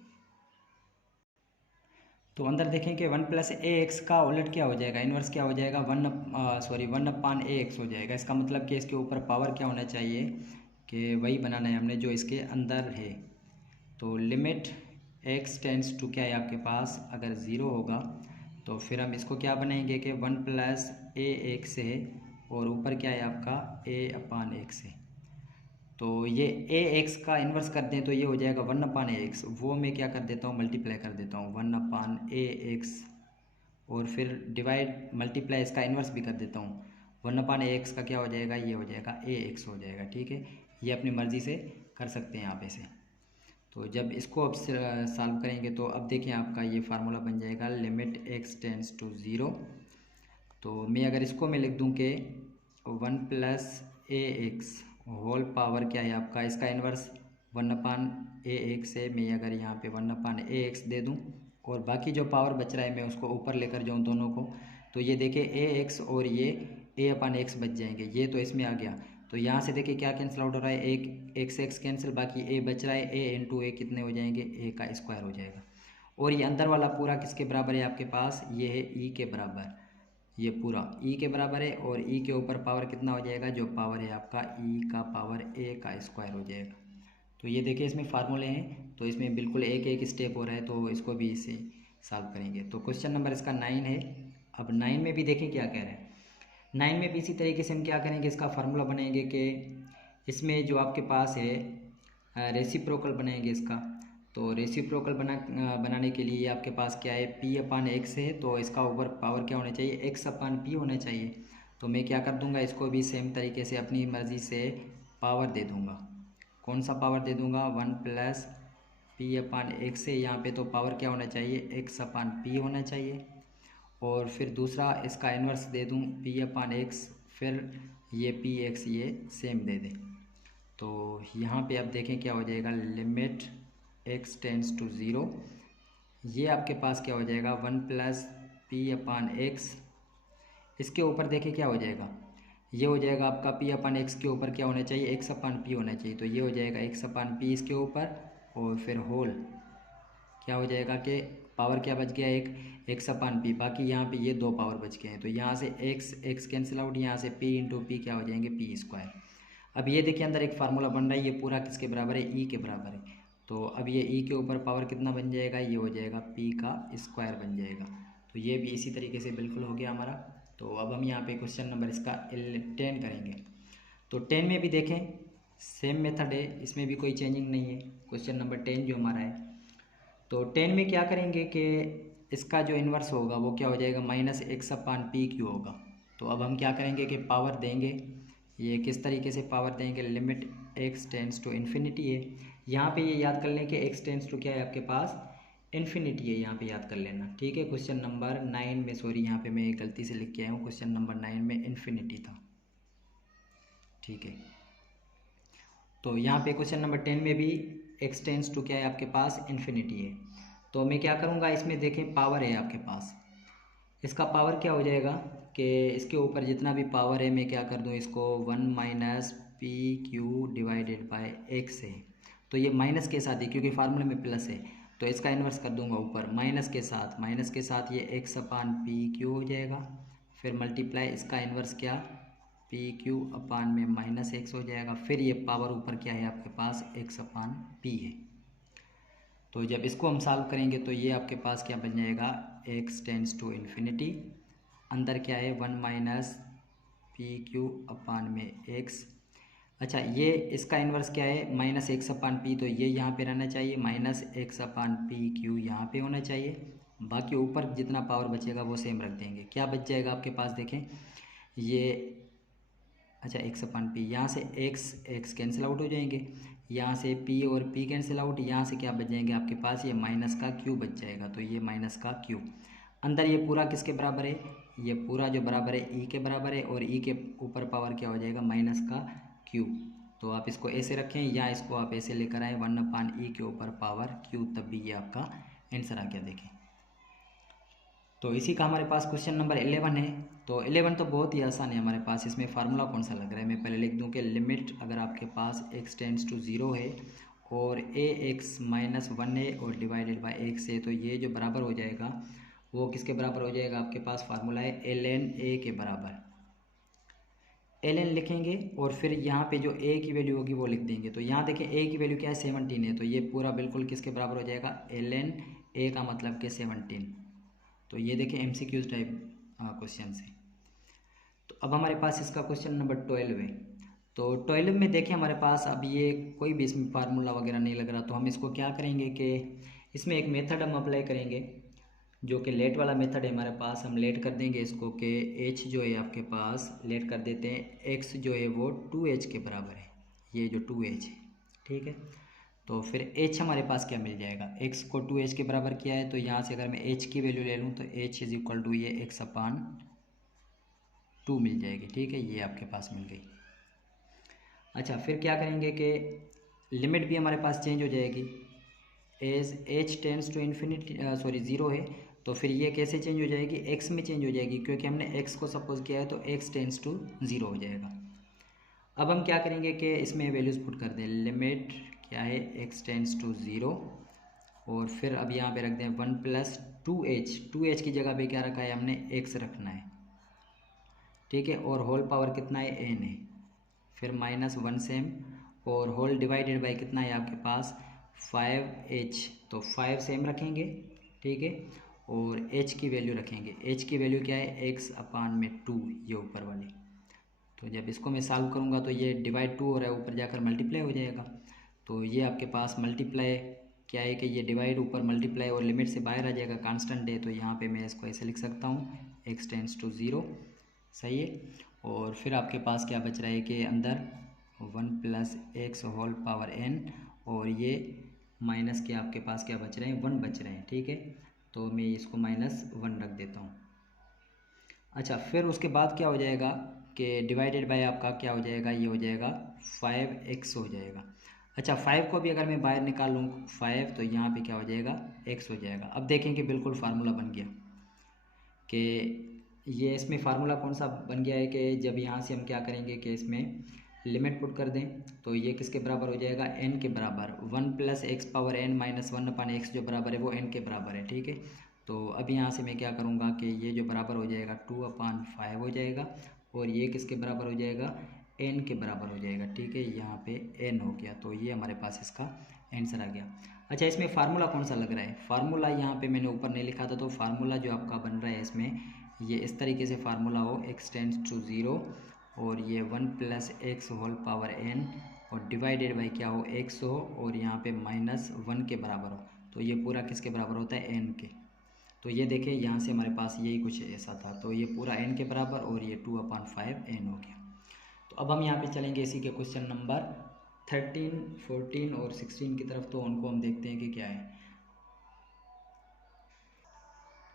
तो अंदर देखें कि 1 + ax का उलट क्या हो जाएगा, इन्वर्स क्या हो जाएगा, 1/ax हो जाएगा। इसका मतलब कि इसके ऊपर पावर क्या होना चाहिए, कि वही बनाना है हमने जो इसके अंदर है। तो लिमिट x टेंड्स टू क्या है आपके पास, अगर 0 होगा तो फिर हम इसको क्या बनाएंगे कि 1 + ax है, और ऊपर क्या है आपका a/x है। तो ये ax का इन्वर्स कर दें तो ये हो जाएगा 1/ax, वो मैं क्या कर देता हूँ मल्टीप्लाई कर देता हूँ 1/ax, और फिर डिवाइड मल्टीप्लाई इसका इन्वर्स भी कर देता हूँ। 1/ax का क्या हो जाएगा, ये हो जाएगा ax हो जाएगा। ठीक है, ये अपनी मर्ज़ी से कर सकते हैं आप ऐसे। तो जब इसको अब सॉल्व करेंगे तो अब देखिए आपका ये फार्मूला बन जाएगा लिमिट x टेंड्स टू 0। तो मैं अगर इसको मैं लिख दूँ कि 1 + ax होल पावर क्या है आपका, इसका इन्वर्स 1/ax है। मैं अगर यहाँ पे 1/ax दे दूँ और बाकी जो पावर बच रहा है मैं उसको ऊपर लेकर जाऊँ दोनों को, तो ये देखिए ax और ये a/x बच जाएंगे, ये तो इसमें आ गया। तो यहाँ से देखिए क्या कैंसिल आउट हो रहा है, एक एक से एक्स कैंसिल, बाकी ए बच रहा है, a × a कितने हो जाएंगे, a का स्क्वायर हो जाएगा। और ये अंदर वाला पूरा किसके बराबर है आपके पास, ये है e के बराबर, ये पूरा e के बराबर है, और e के ऊपर पावर कितना हो जाएगा, जो पावर है आपका e का पावर a का स्क्वायर हो जाएगा। तो ये देखिए इसमें फार्मूले हैं, तो इसमें बिल्कुल एक एक स्टेप हो रहा है, तो इसको भी इसे सॉल्व करेंगे। तो क्वेश्चन नंबर इसका 9 है। अब 9 में भी देखें क्या कह रहे हैं। 9 में भी इसी तरीके से हम क्या करेंगे, इसका फार्मूला बनाएंगे कि इसमें जो आपके पास है रेसिप्रोकल बनाएंगे इसका। तो रेसिप्रोकल बनाने के लिए आपके पास क्या है, p/x है, तो इसका ऊपर पावर क्या होना चाहिए, x/p होना चाहिए। तो मैं क्या कर दूंगा, इसको भी सेम तरीके से अपनी मर्ज़ी से पावर दे दूंगा। कौन सा पावर दे दूंगा, 1 + p/x है, यहाँ पे तो पावर क्या होना चाहिए, x/p होना चाहिए। और फिर दूसरा इसका इन्वर्स दे दूँ p/x, फिर ये px ये सेम दे दें। तो यहाँ पे अब देखें क्या हो जाएगा, लिमिट x टेंड्स टू 0, ये आपके पास क्या हो जाएगा 1 + p/x, इसके ऊपर देखें क्या हो जाएगा, ये हो जाएगा आपका p/x के ऊपर क्या होना चाहिए, x/p होना चाहिए। तो ये हो जाएगा x/p इसके ऊपर, और फिर होल क्या हो जाएगा कि पावर क्या बच गया, एक x/p, बाकी यहाँ पे ये दो पावर बच गए हैं। तो यहाँ से x कैंसिल आउट, यहाँ से p × p क्या हो जाएंगे, p²। अब ये देखिए अंदर एक फार्मूला बन रहा है, ये पूरा किसके बराबर है, e के बराबर है। तो अब ये e के ऊपर पावर कितना बन जाएगा, ये हो जाएगा p का स्क्वायर बन जाएगा। तो ये भी इसी तरीके से बिल्कुल हो गया हमारा। तो अब हम यहाँ पे क्वेश्चन नंबर इसका 10 करेंगे। तो 10 में भी देखें सेम मेथड है, इसमें भी कोई चेंजिंग नहीं है। क्वेश्चन नंबर 10 जो हमारा है, तो 10 में क्या करेंगे कि इसका जो इन्वर्स होगा वो क्या हो जाएगा, -x/p क्यू होगा। तो अब हम क्या करेंगे कि पावर देंगे, ये किस तरीके से पावर देंगे, limit x tends to infinity है। यहाँ पे ये याद कर लें कि x टेंड्स टू क्या है आपके पास, इन्फिनिटी है, यहाँ पे याद कर लेना। ठीक है, क्वेश्चन नंबर 9 में, सॉरी यहाँ पे मैं गलती से लिख के आया हूँ, क्वेश्चन नंबर 9 में इन्फिनिटी था। ठीक है, तो यहाँ पे क्वेश्चन नंबर 10 में भी x टेंड्स टू क्या है आपके पास, इन्फिनिटी है। तो मैं क्या करूँगा, इसमें देखें पावर है आपके पास, इसका पावर क्या हो जाएगा कि इसके ऊपर जितना भी पावर है मैं क्या कर दूँ इसको 1 - pq/x है। तो ये माइनस के साथ ही, क्योंकि फार्मूले में प्लस है, तो इसका इन्वर्स कर दूंगा ऊपर माइनस के साथ ये x/pq हो जाएगा। फिर मल्टीप्लाई इसका इन्वर्स क्या, pq/(-x) हो जाएगा। फिर ये पावर ऊपर क्या है आपके पास, x/p है। तो जब इसको हम सॉल्व करेंगे तो ये आपके पास क्या बन जाएगा, x टेंड्स टू इन्फिनिटी, अंदर क्या है 1 - pq/(x). अच्छा, ये इसका इन्वर्स क्या है, माइनस एक्स अपान पी, तो ये यहाँ पे रहना चाहिए, माइनस एक्स अपान पी क्यू यहाँ पे होना चाहिए। बाकी ऊपर जितना पावर बचेगा वो सेम रख देंगे। क्या बच जाएगा आपके पास, देखें ये, अच्छा एक्स अपान पी, यहाँ से एक्स एक्स कैंसिल आउट हो जाएंगे, यहाँ से पी और पी कैंसिल आउट, यहाँ से क्या बच जाएंगे आपके पास, ये माइनस का क्यू बच जाएगा। तो ये माइनस का क्यू, अंदर ये पूरा किसके बराबर है, ये पूरा जो बराबर है ई के बराबर है, और ई के ऊपर पावर क्या हो जाएगा, माइनस का क्यू। तो आप इसको ऐसे रखें या इसको आप ऐसे लेकर आए, 1/e के ऊपर पावर क्यू, तब भी ये आपका आंसर आ गया। देखें, तो इसी का हमारे पास क्वेश्चन नंबर 11 है। तो 11 तो बहुत ही आसान है हमारे पास। इसमें फार्मूला कौन सा लग रहा है, मैं पहले लिख दूं कि लिमिट अगर आपके पास x टेंड्स टू 0 है और ax माइनस 1 है और डिवाइडेड बाय x है, तो ये जो बराबर हो जाएगा वो किसके बराबर हो जाएगा, आपके पास फार्मूला है ln a के बराबर। ln लिखेंगे और फिर यहाँ पे जो a की वैल्यू होगी वो लिख देंगे। तो यहाँ देखें a की वैल्यू क्या है, 17 है, तो ये पूरा बिल्कुल किसके बराबर हो जाएगा, ln a का मतलब के 17। तो ये देखें MCQ टाइप क्वेश्चन है। तो अब हमारे पास इसका क्वेश्चन नंबर 12 है। तो 12 में देखें हमारे पास अब ये कोई भी इसमें फार्मूला वगैरह नहीं लग रहा, तो हम इसको क्या करेंगे कि इसमें एक मेथड हम अप्लाई करेंगे जो कि लेट वाला मेथड है हमारे पास। हम लेट कर देंगे इसको कि h जो है आपके पास लेट कर देते हैं, x जो है वो 2h के बराबर है, ये जो 2h है, ठीक है। तो फिर h हमारे पास क्या मिल जाएगा, x को 2h के बराबर किया है, तो यहाँ से अगर मैं h की वैल्यू ले लूँ तो h इज इक्वल टू ये x अपान 2 मिल जाएगी, ठीक है, ये आपके पास मिल गई। अच्छा, फिर क्या करेंगे कि लिमिट भी हमारे पास चेंज हो जाएगी, as h tends to infinity 0 है, तो फिर ये कैसे चेंज हो जाएगी, x में चेंज हो जाएगी, क्योंकि हमने x को सपोज किया है, तो x टेंड्स टू 0 हो जाएगा। अब हम क्या करेंगे कि इसमें वैल्यूज़ पुट कर दें, लिमिट क्या है, x टेंड्स टू 0, और फिर अब यहाँ पे रख दें 1 प्लस 2h की जगह पे क्या रखा है हमने, x रखना है, ठीक है, और होल पावर कितना है, n है, फिर -1 सेम, और होल डिवाइडेड बाई कितना है आपके पास 5h, तो 5 सेम रखेंगे, ठीक है, और h की वैल्यू रखेंगे, h की वैल्यू क्या है, x अपान में 2, ये ऊपर वाली। तो जब इसको मैं सॉल्व करूँगा तो ये डिवाइड 2 हो रहा है, ऊपर जाकर मल्टीप्लाई हो जाएगा। तो ये आपके पास मल्टीप्लाई क्या है कि ये डिवाइड ऊपर मल्टीप्लाई और लिमिट से बाहर आ जाएगा, कांस्टेंट है, तो यहाँ पे मैं इसको ऐसे लिख सकता हूँ, x टेंड्स टू 0, सही है। और फिर आपके पास क्या बच रहा है कि अंदर 1 plus x whole power n, और ये माइनस के आपके पास क्या बच रहे हैं, 1 बच रहे हैं, ठीक है, तो मैं इसको -1 रख देता हूँ। अच्छा, फिर उसके बाद क्या हो जाएगा कि डिवाइडेड बाय आपका क्या हो जाएगा, ये हो जाएगा 5x हो जाएगा। अच्छा, 5 को भी अगर मैं बाहर निकाल लूँ 5, तो यहाँ पे क्या हो जाएगा, x हो जाएगा। अब देखें कि बिल्कुल फार्मूला बन गया कि ये इसमें फार्मूला कौन सा बन गया है कि जब यहाँ से हम क्या करेंगे कि इसमें लिमिट पुट कर दें, तो ये किसके बराबर हो जाएगा, n के बराबर, 1 plus x power n minus 1 अपान एक्स जो बराबर है वो n के बराबर है, ठीक है। तो अब यहाँ से मैं क्या करूँगा कि ये जो बराबर हो जाएगा 2/5 हो जाएगा, और ये किसके बराबर हो जाएगा, n के बराबर हो जाएगा, ठीक है, यहाँ पे n हो गया। तो ये हमारे पास इसका आंसर आ गया। अच्छा, इसमें फार्मूला कौन सा लग रहा है, फार्मूला यहाँ पे मैंने ऊपर नहीं लिखा था, तो फार्मूला जो आपका बन रहा है इसमें ये इस तरीके से फार्मूला हो, x टेंड्स टू 0, और ये 1 plus X whole power n, और डिवाइडेड बाई क्या हो, x हो, और यहाँ पे -1 के बराबर हो, तो ये पूरा किसके बराबर होता है, n के। तो ये देखें यहाँ से हमारे पास यही कुछ ऐसा था, तो ये पूरा n के बराबर, और ये 2/5 n हो गया। तो अब हम यहाँ पे चलेंगे इसी के क्वेश्चन नंबर 13, 14 और 16 की तरफ, तो उनको हम देखते हैं कि क्या है।